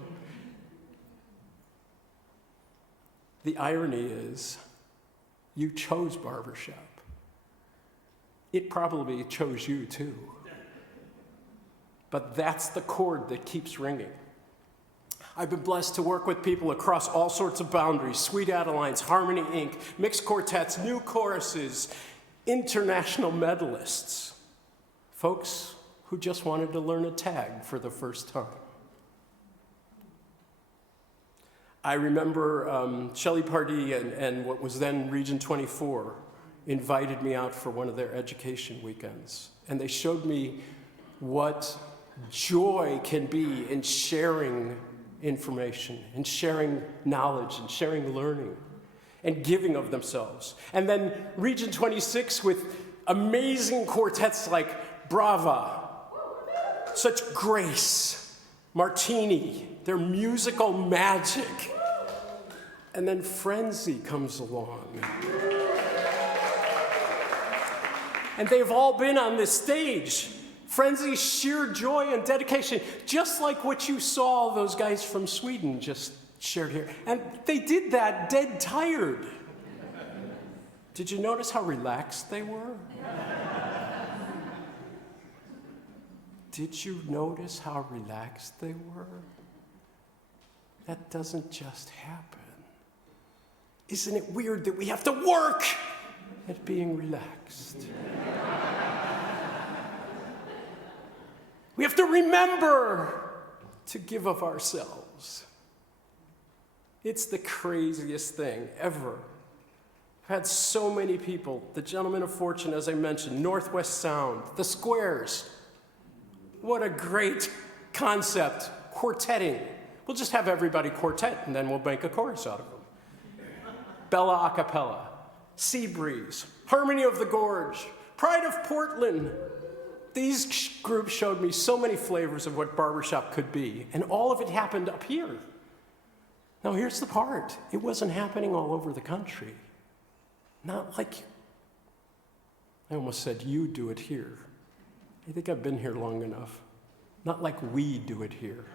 The irony is, you chose barbershop. It probably chose you too. But that's the chord that keeps ringing. I've been blessed to work with people across all sorts of boundaries, Sweet Adelines, Harmony Inc., mixed quartets, new choruses, international medalists, folks who just wanted to learn a tag for the first time. I remember Shelley Pardee and what was then Region 24 invited me out for one of their education weekends. And they showed me what joy can be in sharing information and sharing knowledge and sharing learning and giving of themselves. And then Region 26 with amazing quartets like Brava, such grace, Martini, their musical magic. And then Frenzy comes along. And they've all been on this stage. Frenzy's sheer joy and dedication, just like what you saw those guys from Sweden just shared here. And they did that dead tired. Did you notice how relaxed they were? Did you notice how relaxed they were? That doesn't just happen. Isn't it weird that we have to work at being relaxed? We have to remember to give of ourselves. It's the craziest thing ever. I've had so many people, the Gentlemen of Fortune, as I mentioned, Northwest Sound, the Squares. What a great concept, quartetting. We'll just have everybody quartet, and then we'll make a chorus out of them. Bella a cappella, Sea Breeze, Harmony of the Gorge, Pride of Portland. These groups showed me so many flavors of what barbershop could be, and all of it happened up here. Now here's the part. It wasn't happening all over the country. Not like, I almost said you do it here. I think I've been here long enough. Not like we do it here.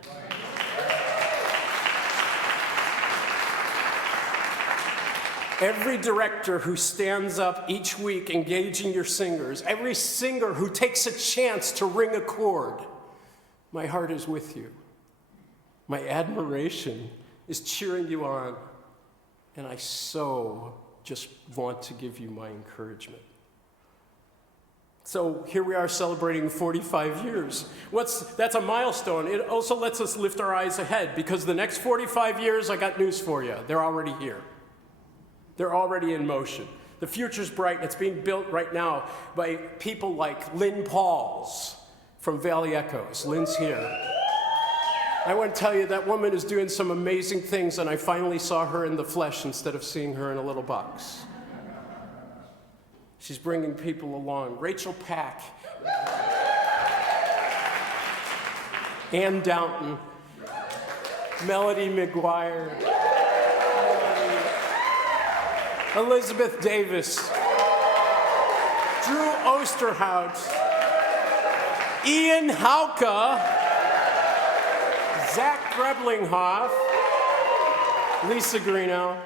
Every director who stands up each week engaging your singers, every singer who takes a chance to ring a chord, my heart is with you. My admiration is cheering you on, and I so just want to give you my encouragement. So here we are celebrating 45 years. That's a milestone. It also lets us lift our eyes ahead, because the next 45 years, I got news for you. They're already here. They're already in motion. The future's bright, and it's being built right now by people like Lynn Pauls from Valley Echoes. Lynn's here. I want to tell you, that woman is doing some amazing things, and I finally saw her in the flesh instead of seeing her in a little box. She's bringing people along. Rachel Pack, Ann Downton, Melody McGuire, Elizabeth Davis, Drew Osterhout, Ian Hauke, Zach Greblinghoff, Lisa Greeno,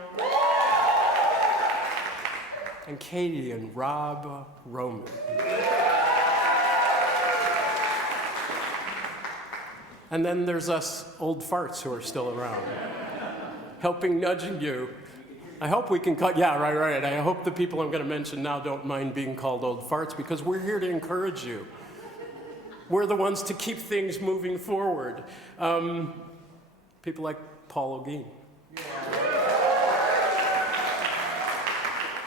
and Katie and Rob Roman. And then there's us old farts who are still around, helping, nudging you. I hope we can cut, yeah, right. I hope the people I'm going to mention now don't mind being called old farts, because we're here to encourage you. We're the ones to keep things moving forward. People like Paul O'Gean.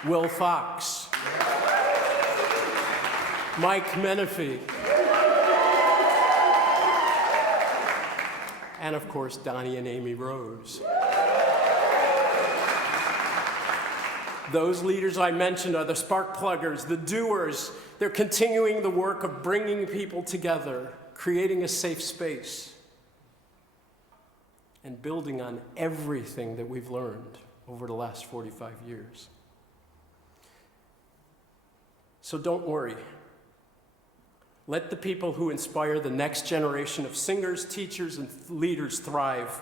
Will Fox, Mike Menifee, and of course, Donnie and Amy Rose. Those leaders I mentioned are the spark pluggers, the doers. They're continuing the work of bringing people together, creating a safe space, and building on everything that we've learned over the last 45 years. So don't worry. Let the people who inspire the next generation of singers, teachers, and leaders thrive.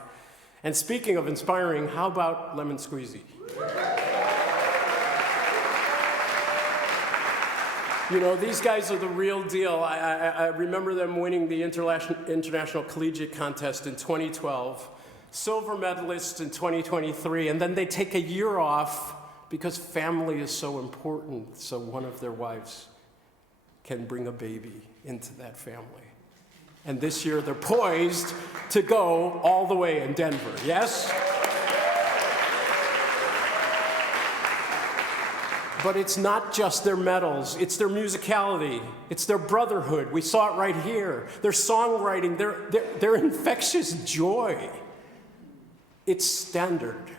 And speaking of inspiring, how about Lemon Squeezy? You know, these guys are the real deal. I remember them winning the International Collegiate Contest in 2012, silver medalists in 2023, and then they take a year off because family is so important, so one of their wives can bring a baby into that family. And this year they're poised to go all the way in Denver, yes? But it's not just their medals, it's their musicality, it's their brotherhood. We saw it right here. Their songwriting, their infectious joy. It's standard.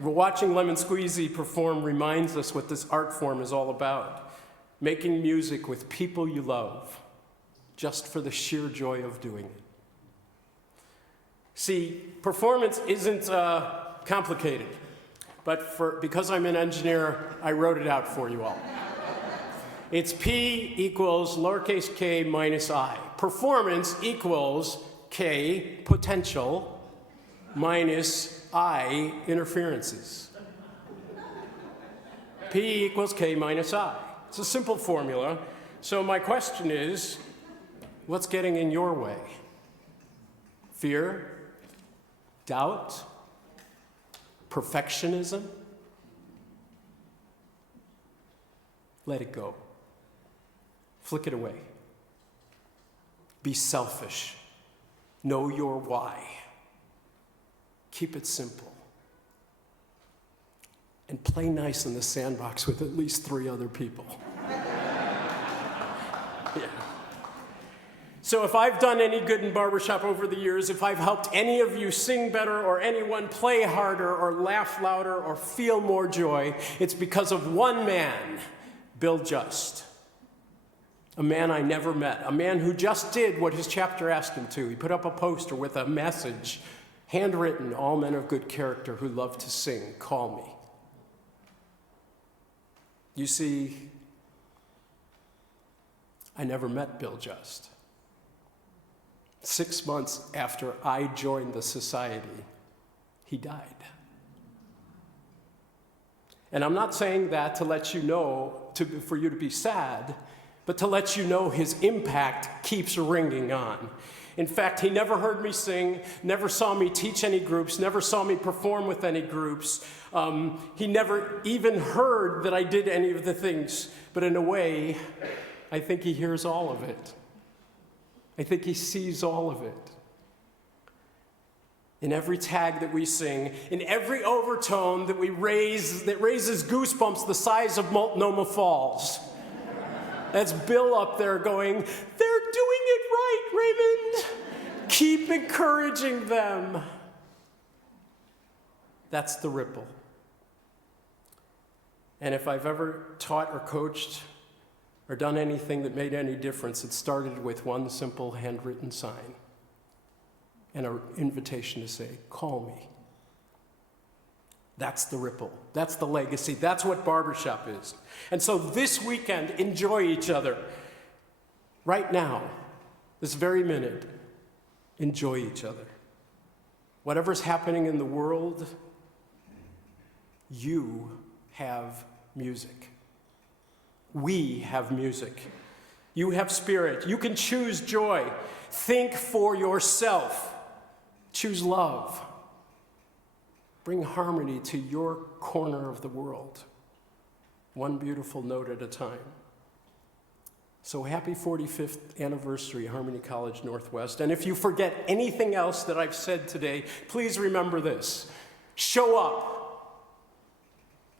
Watching Lemon Squeezy perform reminds us what this art form is all about. Making music with people you love, just for the sheer joy of doing it. See, performance isn't complicated, but because I'm an engineer, I wrote it out for you all. It's P equals lowercase k minus I. Performance equals K, potential, minus I, interferences. P equals K minus I. It's a simple formula. So my question is, what's getting in your way? Fear? Doubt? Perfectionism? Let it go. Flick it away. Be selfish. Know your why. Keep it simple. And play nice in the sandbox with at least 3 other people. Yeah. So if I've done any good in barbershop over the years, if I've helped any of you sing better or anyone play harder or laugh louder or feel more joy, it's because of one man, Bill Just. A man I never met, a man who just did what his chapter asked him to. He put up a poster with a message, handwritten, all men of good character who love to sing, call me. You see, I never met Bill Just. 6 months after I joined the society, he died. And I'm not saying that to let you know, for you to be sad, but to let you know his impact keeps ringing on. In fact, he never heard me sing, never saw me teach any groups, never saw me perform with any groups. He never even heard that I did any of the things. But in a way, I think he hears all of it. I think he sees all of it. In every tag that we sing, in every overtone that we raise, that raises goosebumps the size of Multnomah Falls. That's Bill up there going, "They're doing it right, Raymond. Keep encouraging them." That's the ripple. And if I've ever taught or coached or done anything that made any difference, it started with one simple handwritten sign and an invitation to say, "Call me." That's the ripple. That's the legacy. That's what barbershop is. And so this weekend, enjoy each other. Right now, this very minute, enjoy each other. Whatever's happening in the world, you have music. We have music. You have spirit. You can choose joy. Think for yourself. Choose love. Bring harmony to your corner of the world, one beautiful note at a time. So happy 45th anniversary, Harmony College Northwest. And if you forget anything else that I've said today, please remember this. Show up.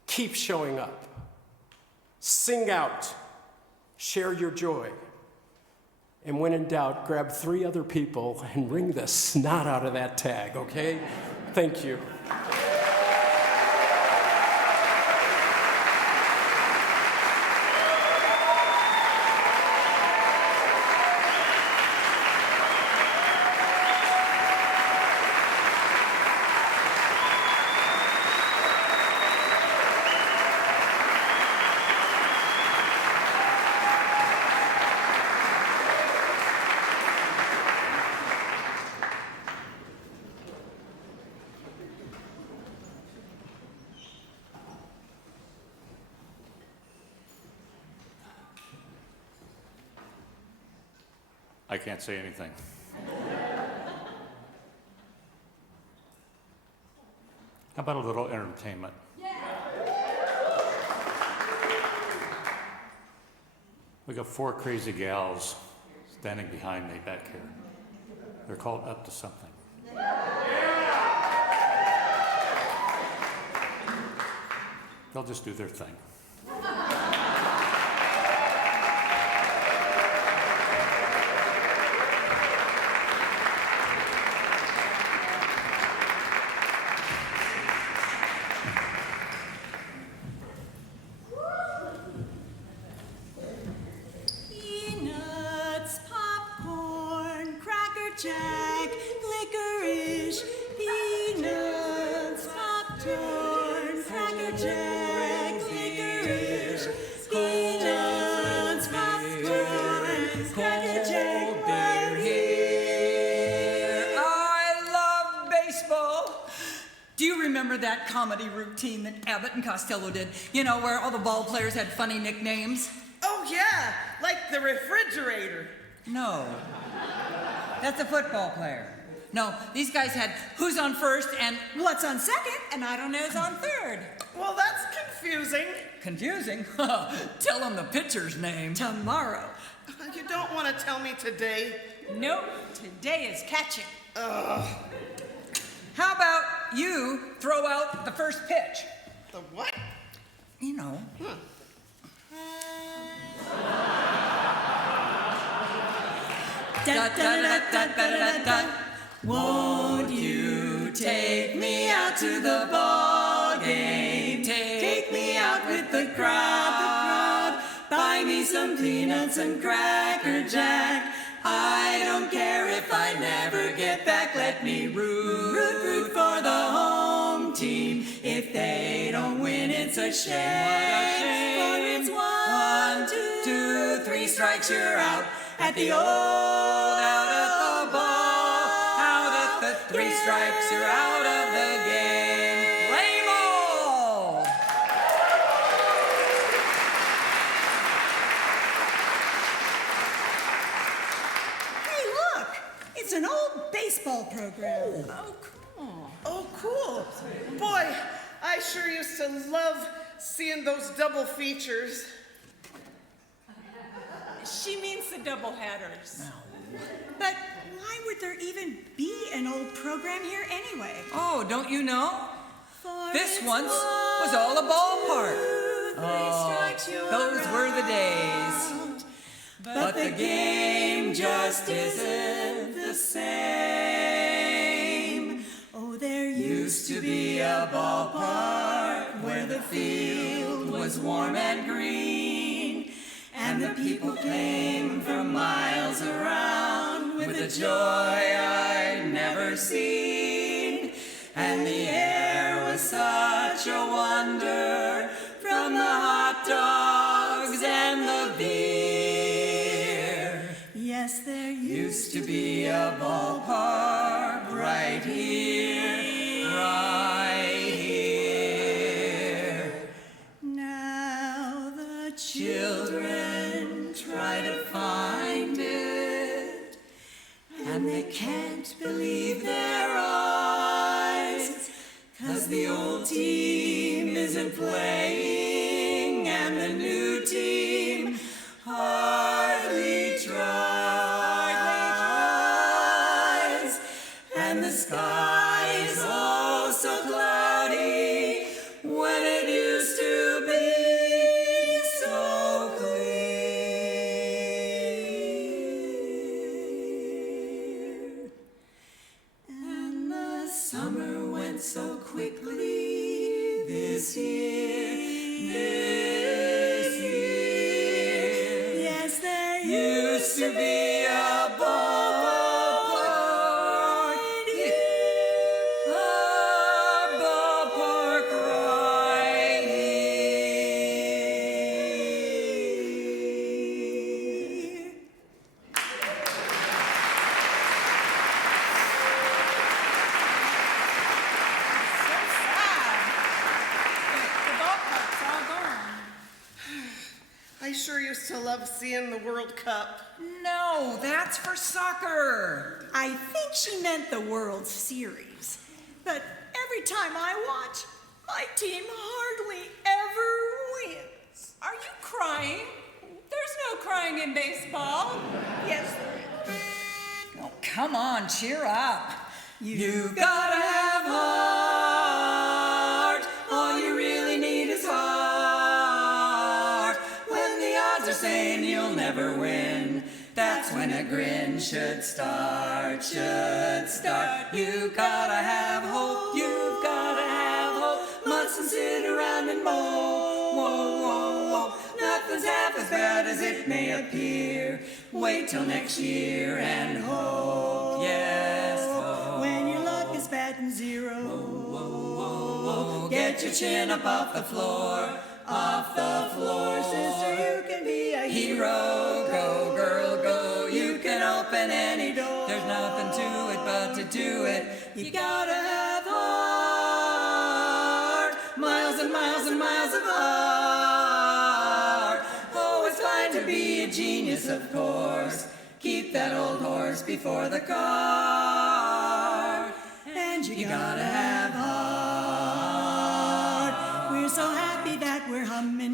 Keep showing up. Sing out. Share your joy. And when in doubt, grab 3 other people and wring the snot out of that tag, okay? Thank you. I can't say anything. How about a little entertainment? We got 4 crazy gals standing behind me back here. They're called Up to Something. They'll just do their thing. Peanuts, popcorn, Cracker Jack, licorice. Peanuts, popcorn, Cracker Jack, licorice. Peanuts, popcorn, Cracker Jack. They're here. I love baseball. Do you remember that comedy routine that Abbott and Costello did? You know, where all the ball players had funny nicknames? Oh, yeah, like the refrigerator. No. That's a football player. No, these guys had who's on first and what's on second, and I don't know who's on third. Well, that's confusing. Confusing? Tell them the pitcher's name. Tomorrow. You don't want to tell me today? Nope, today is catching. Ugh. How about you throw out the first pitch? The what? You know. Da, da, da, da, da, da, da. Won't you take me out to the ball game? Take me out with the crowd. Buy me some peanuts and Cracker Jack. I don't care if I never get back. Let me root for the home team. If they don't win, it's a shame. For it's 1, 2, 3 strikes, you're out at the out at the ball. Out at the 3 strikes, you're out of the game. Play ball. Hey, look! It's baseball program. Oh, cool. Oh, cool. Boy, I sure used to love seeing those double features. She means the doubleheaders. But why would there even be an old program here anyway? Oh, don't you know? For This it's once was all a ballpark. 1, 2, 3 strikes you Those were the days. out. But the game just isn't the same. Oh, there Used to be a ballpark where the field was warm and green, and the people came from miles around with a joy I'd never seen. And the air was such a wonder, from the hot dogs and the beer. Yes, there Used to be a ballpark right here, right here. Now the Children try to find it, and they can't believe their eyes, 'cause the old team isn't playing, and the new team hardly tries. And the sky is oh so cloudy when it used to be so clear. And the summer went so quickly this year, this year. Yes, there Used to be a ballpark here, a ballpark right here. so sad. The ballpark's all gone. I sure used to love seeing the World Cup. No, that's for soccer. I think she meant the World Series. But every time I watch, my team hardly ever wins. Are you crying? There's no crying in baseball. Yes, there is. Oh, come on, cheer up. You Gotta have heart. All you really need is heart. When the odds are saying you'll never win, that's when a grin should start, should start. You gotta have hope, you've gotta have hope. Mustn't sit around and mope, whoa, whoa, whoa. Nothing's half as bad as it may appear. Wait till next year and hope, yes, hope. When your luck is batting zero. Whoa, get your chin up off the floor, Sister, you can be a hero, go girl, go. You can open any door. There's nothing to it but to do it. You gotta have heart. Miles and miles and miles of heart. Oh, it's fine to be a genius, of course. Keep that old horse before the cart. And You gotta have heart. We're so happy that we're humming.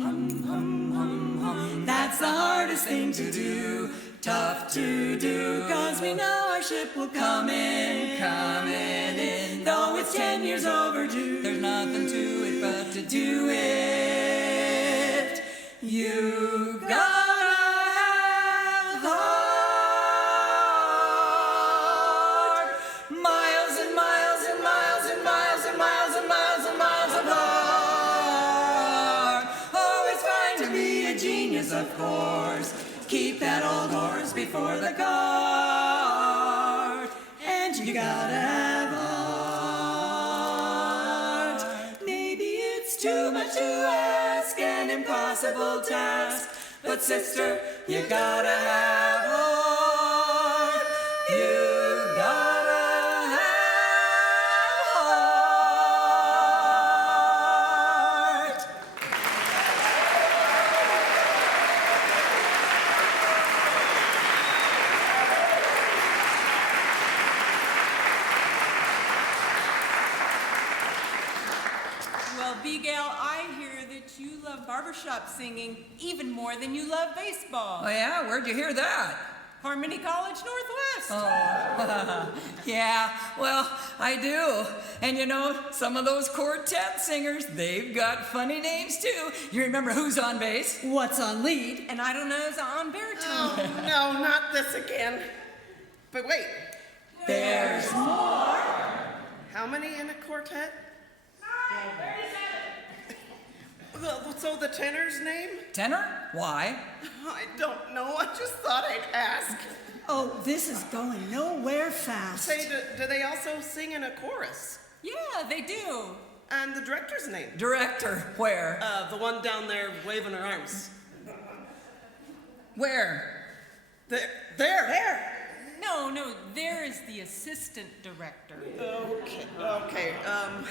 That's the hardest thing to do, tough to do. 'Cause we know our ship will come in. Coming in. Though it's 10 years overdue, there's nothing to it but to do it. You gotta have heart. Miles and miles and miles and miles and miles and miles and miles of heart. Oh, it's fine to be a genius, of course. Keep that old horse before the cart. And you gotta have heart. Maybe it's too much to ask, an impossible task. But sister, you gotta have heart. You gotta have heart. Well, B-Gal, I hear that you love barbershop singing even more than you love baseball. Oh, yeah? Where'd you hear that? Harmony College Northwest. Oh, yeah, well, I do. And you know, some of those quartet singers, they've got funny names too. You remember who's on bass? What's on lead? And I don't know who's on baritone. Oh, no, not this again. But wait. There's more. How many in a quartet? 37. So the tenor's name? Tenor? Why? I don't know. I just thought I'd ask. Oh, this is going nowhere fast. Say, do they also sing in a chorus? Yeah, they do. And the director's name? Director, where? The one down there waving her arms. Where? There. No, there is the assistant director. Okay.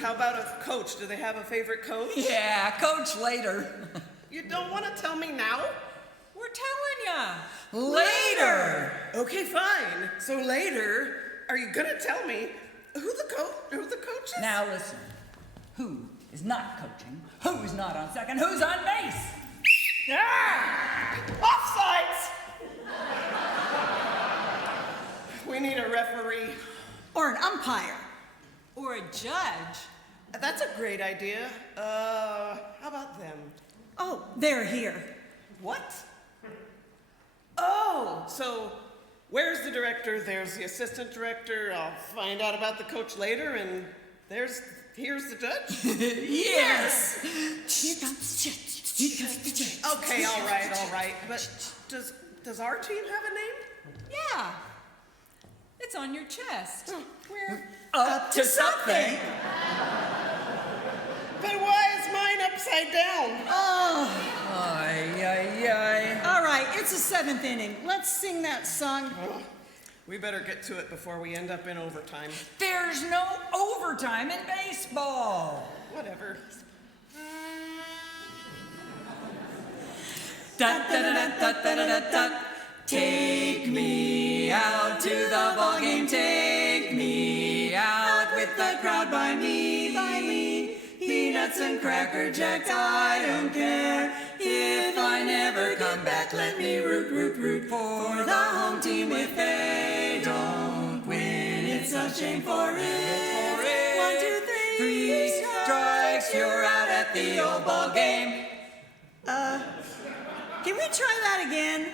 How about a coach? Do they have a favorite coach? Yeah, coach later. You don't want to tell me now? We're telling ya. Later! Okay, fine. So later, are you gonna tell me who the coach is? Now listen. Who is not coaching? Who's not on second? Who's on base? Offsides! We need a referee. Or an umpire. Or a judge. That's a great idea. How about them? Oh, they're here. What? Oh, so where's the director? There's the assistant director. I'll find out about the coach later, and here's the judge? Yes! Okay, all right. But does our team have a name? Yeah. It's on your chest. We're up to something. But why is mine upside down? All right, it's the 7th inning. Let's sing that song. We better get to it before we end up in overtime. There's no overtime in baseball. Whatever. Take me out to the ball game. Take me out with the crowd by me. Peanuts and Cracker Jacks, I don't care. If I never come back, let me root for the home team. If they don't win, it's a shame for it. 1, 2, 3 strikes, you're out at the old ball game. Can we try that again?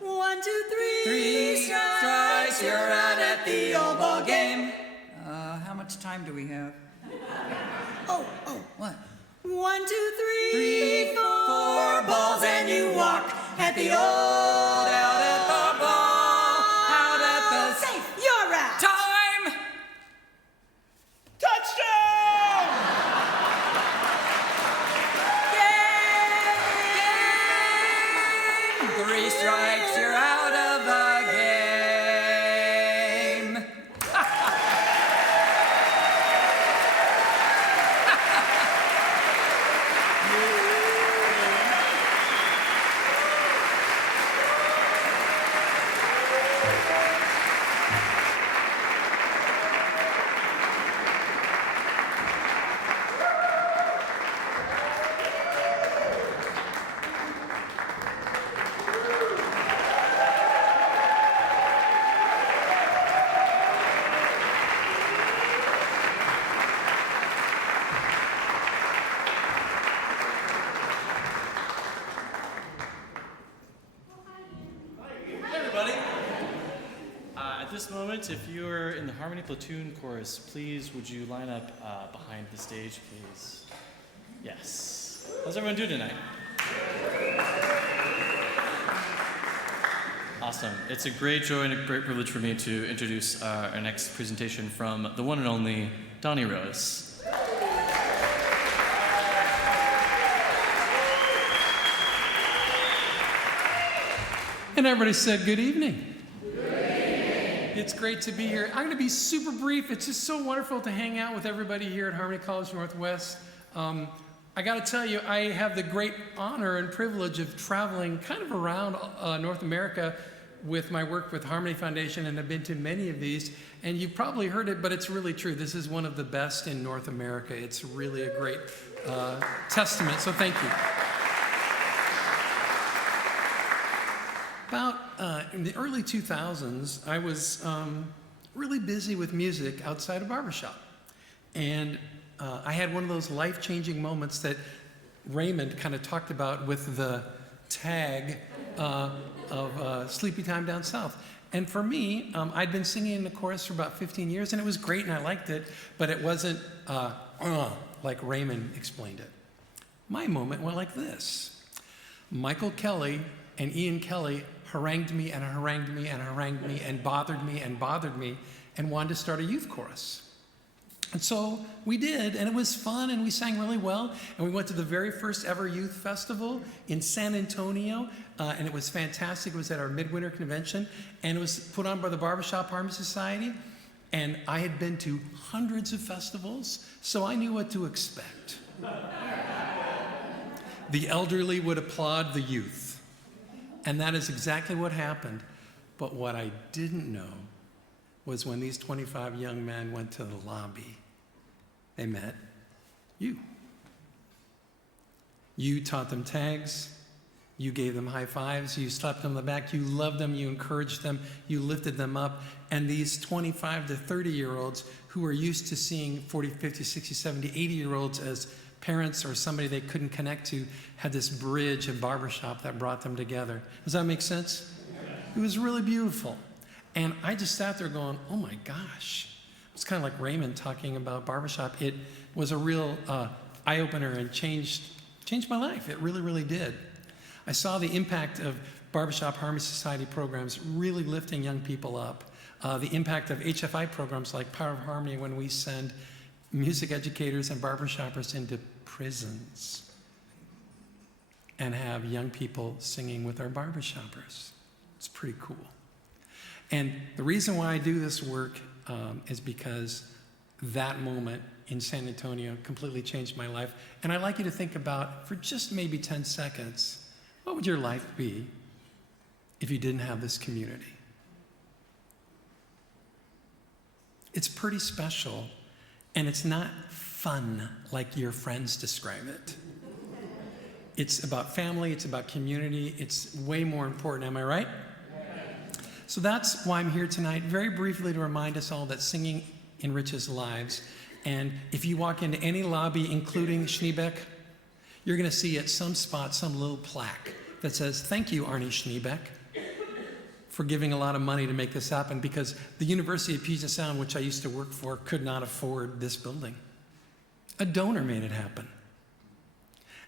1, 2, 3 strikes, you're out at the old ball game. How much time do we have? Oh, What? 1, 2, 3, 4 balls and you walk at the old, out at the ball, out at the safe. You're out. Time! Touchdown! Game! 3 strikes, you're out of the game. At this moment, if you're in the Harmony Platoon Chorus, please would you line up behind the stage, please? Yes. How's everyone doing tonight? Awesome. It's a great joy and a great privilege for me to introduce our next presentation from the one and only Donnie Rose. And everybody said good evening. It's great to be here. I'm going to be super brief. It's just so wonderful to hang out with everybody here at Harmony College Northwest. I got to tell you, I have the great honor and privilege of traveling kind of around North America with my work with Harmony Foundation, and I've been to many of these, and you've probably heard it, but it's really true. This is one of the best in North America. It's really a great testament, so thank you. About in the early 2000s, I was really busy with music outside of barbershop. And I had one of those life-changing moments that Raymond kind of talked about with the tag of Sleepy Time Down South. And for me, I'd been singing in the chorus for about 15 years, and it was great, and I liked it, but it wasn't like Raymond explained it. My moment went like this. Michael Kelly and Ian Kelly harangued me and harangued me and harangued me and bothered me and wanted to start a youth chorus. And so we did, and it was fun, and we sang really well, and we went to the very first ever youth festival in San Antonio, and it was fantastic. It was at our midwinter convention, and it was put on by the Barbershop Harmony Society, and I had been to hundreds of festivals, so I knew what to expect. The elderly would applaud the youth, and that is exactly what happened. But what I didn't know was when these 25 young men went to the lobby, they met you. You taught them tags, you gave them high fives, you slapped them on the back, you loved them, you encouraged them, you lifted them up, and these 25 to 30-year-olds who were used to seeing 40, 50, 60, 70, 80-year-olds as parents or somebody they couldn't connect to had this bridge of barbershop that brought them together. Does that make sense? It was really beautiful. And I just sat there going, oh my gosh. It's kind of like Raymond talking about barbershop. It was a real eye-opener and changed my life. It really, really did. I saw the impact of Barbershop Harmony Society programs really lifting young people up. The impact of HFI programs like Power of Harmony when we send music educators and barbershoppers into prisons and have young people singing with our barbershoppers. It's pretty cool. And the reason why I do this work is because that moment in San Antonio completely changed my life. And I'd like you to think about, for just maybe 10 seconds, what would your life be if you didn't have this community? It's pretty special, and it's not fun like your friends describe it. It's about family, it's about community, it's way more important, am I right? So that's why I'm here tonight, very briefly to remind us all that singing enriches lives. And if you walk into any lobby, including Schneebeck, you're going to see at some spot some little plaque that says, thank you, Arnie Schneebeck, for giving a lot of money to make this happen, because the University of Puget Sound, which I used to work for, could not afford this building. A donor made it happen.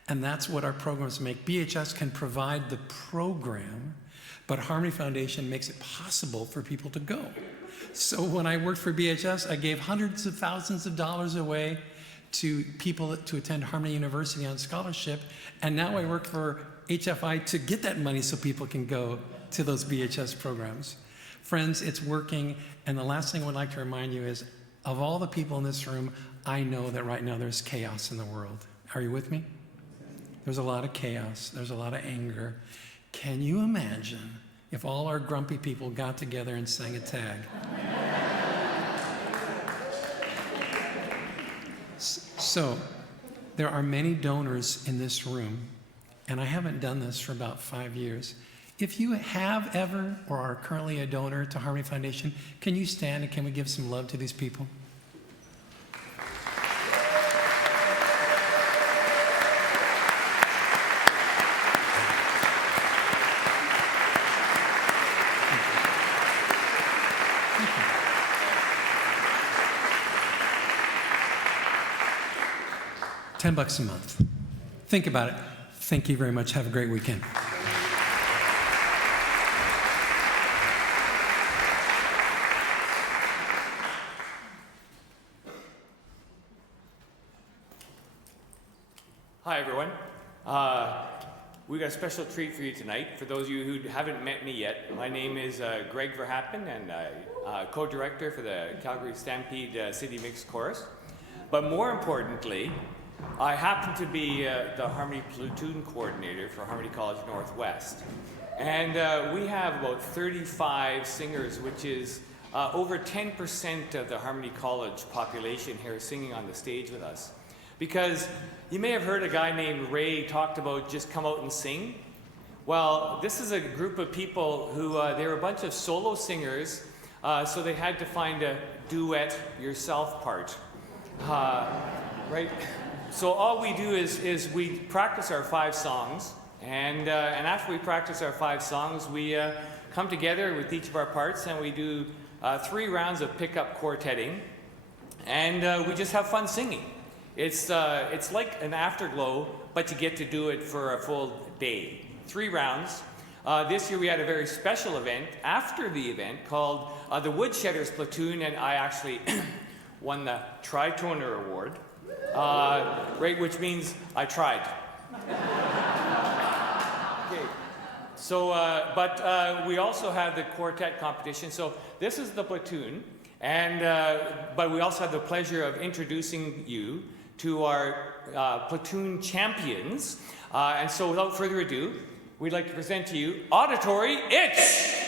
And that's what our programs make. BHS can provide the program, but Harmony Foundation makes it possible for people to go. So when I worked for BHS, I gave hundreds of thousands of dollars away to people to attend Harmony University on scholarship, and now I work for HFI to get that money so people can go to those BHS programs. Friends, it's working, and the last thing I would like to remind you is, of all the people in this room, I know that right now there's chaos in the world. Are you with me? There's a lot of chaos, there's a lot of anger. Can you imagine if all our grumpy people got together and sang a tag? So, there are many donors in this room, and I haven't done this for about 5 years. If you have ever or are currently a donor to Harmony Foundation, can you stand and can we give some love to these people? $10 a month. Think about it. Thank you very much. Have a great weekend. Hi, everyone. We got a special treat for you tonight. For those of you who haven't met me yet, my name is Greg Verhappen, and I'm co-director for the Calgary Stampede City Mixed Chorus. But more importantly, I happen to be the Harmony Platoon Coordinator for Harmony College Northwest. And we have about 35 singers, which is over 10% of the Harmony College population here singing on the stage with us. Because you may have heard a guy named Ray talked about just come out and sing. Well, this is a group of people who, they were a bunch of solo singers, so they had to find a duet yourself part. Right? So all we do is we practice our 5 songs, and after we practice our 5 songs, we come together with each of our parts and we do 3 rounds of pickup quartetting, and we just have fun singing. It's like an afterglow, but you get to do it for a full day. 3 rounds. This year we had a very special event after the event called the Woodshedders Platoon, and I actually won the Tri-Toner Award, right, which means I tried. Okay. So, but we also have the quartet competition. So this is the platoon, and but we also have the pleasure of introducing you to our platoon champions. And so without further ado, we'd like to present to you Auditory Itch!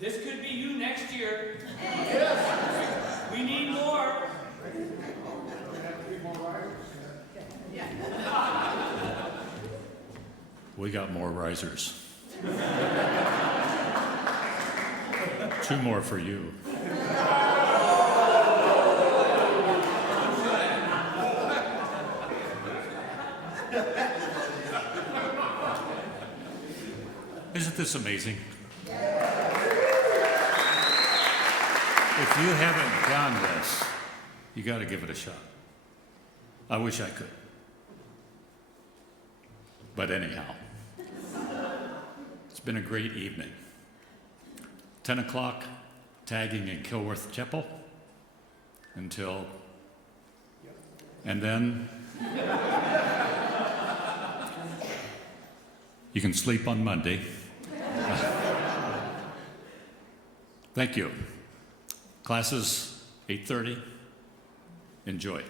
This could be you next year. We need more. We got more risers. 2 more for you. Isn't this amazing? If you haven't done this, you got to give it a shot. I wish I could. But anyhow, it's been a great evening. 10 o'clock, tagging in Kilworth Chapel until, and then you can sleep on Monday. Thank you. Classes, 8:30. Enjoy.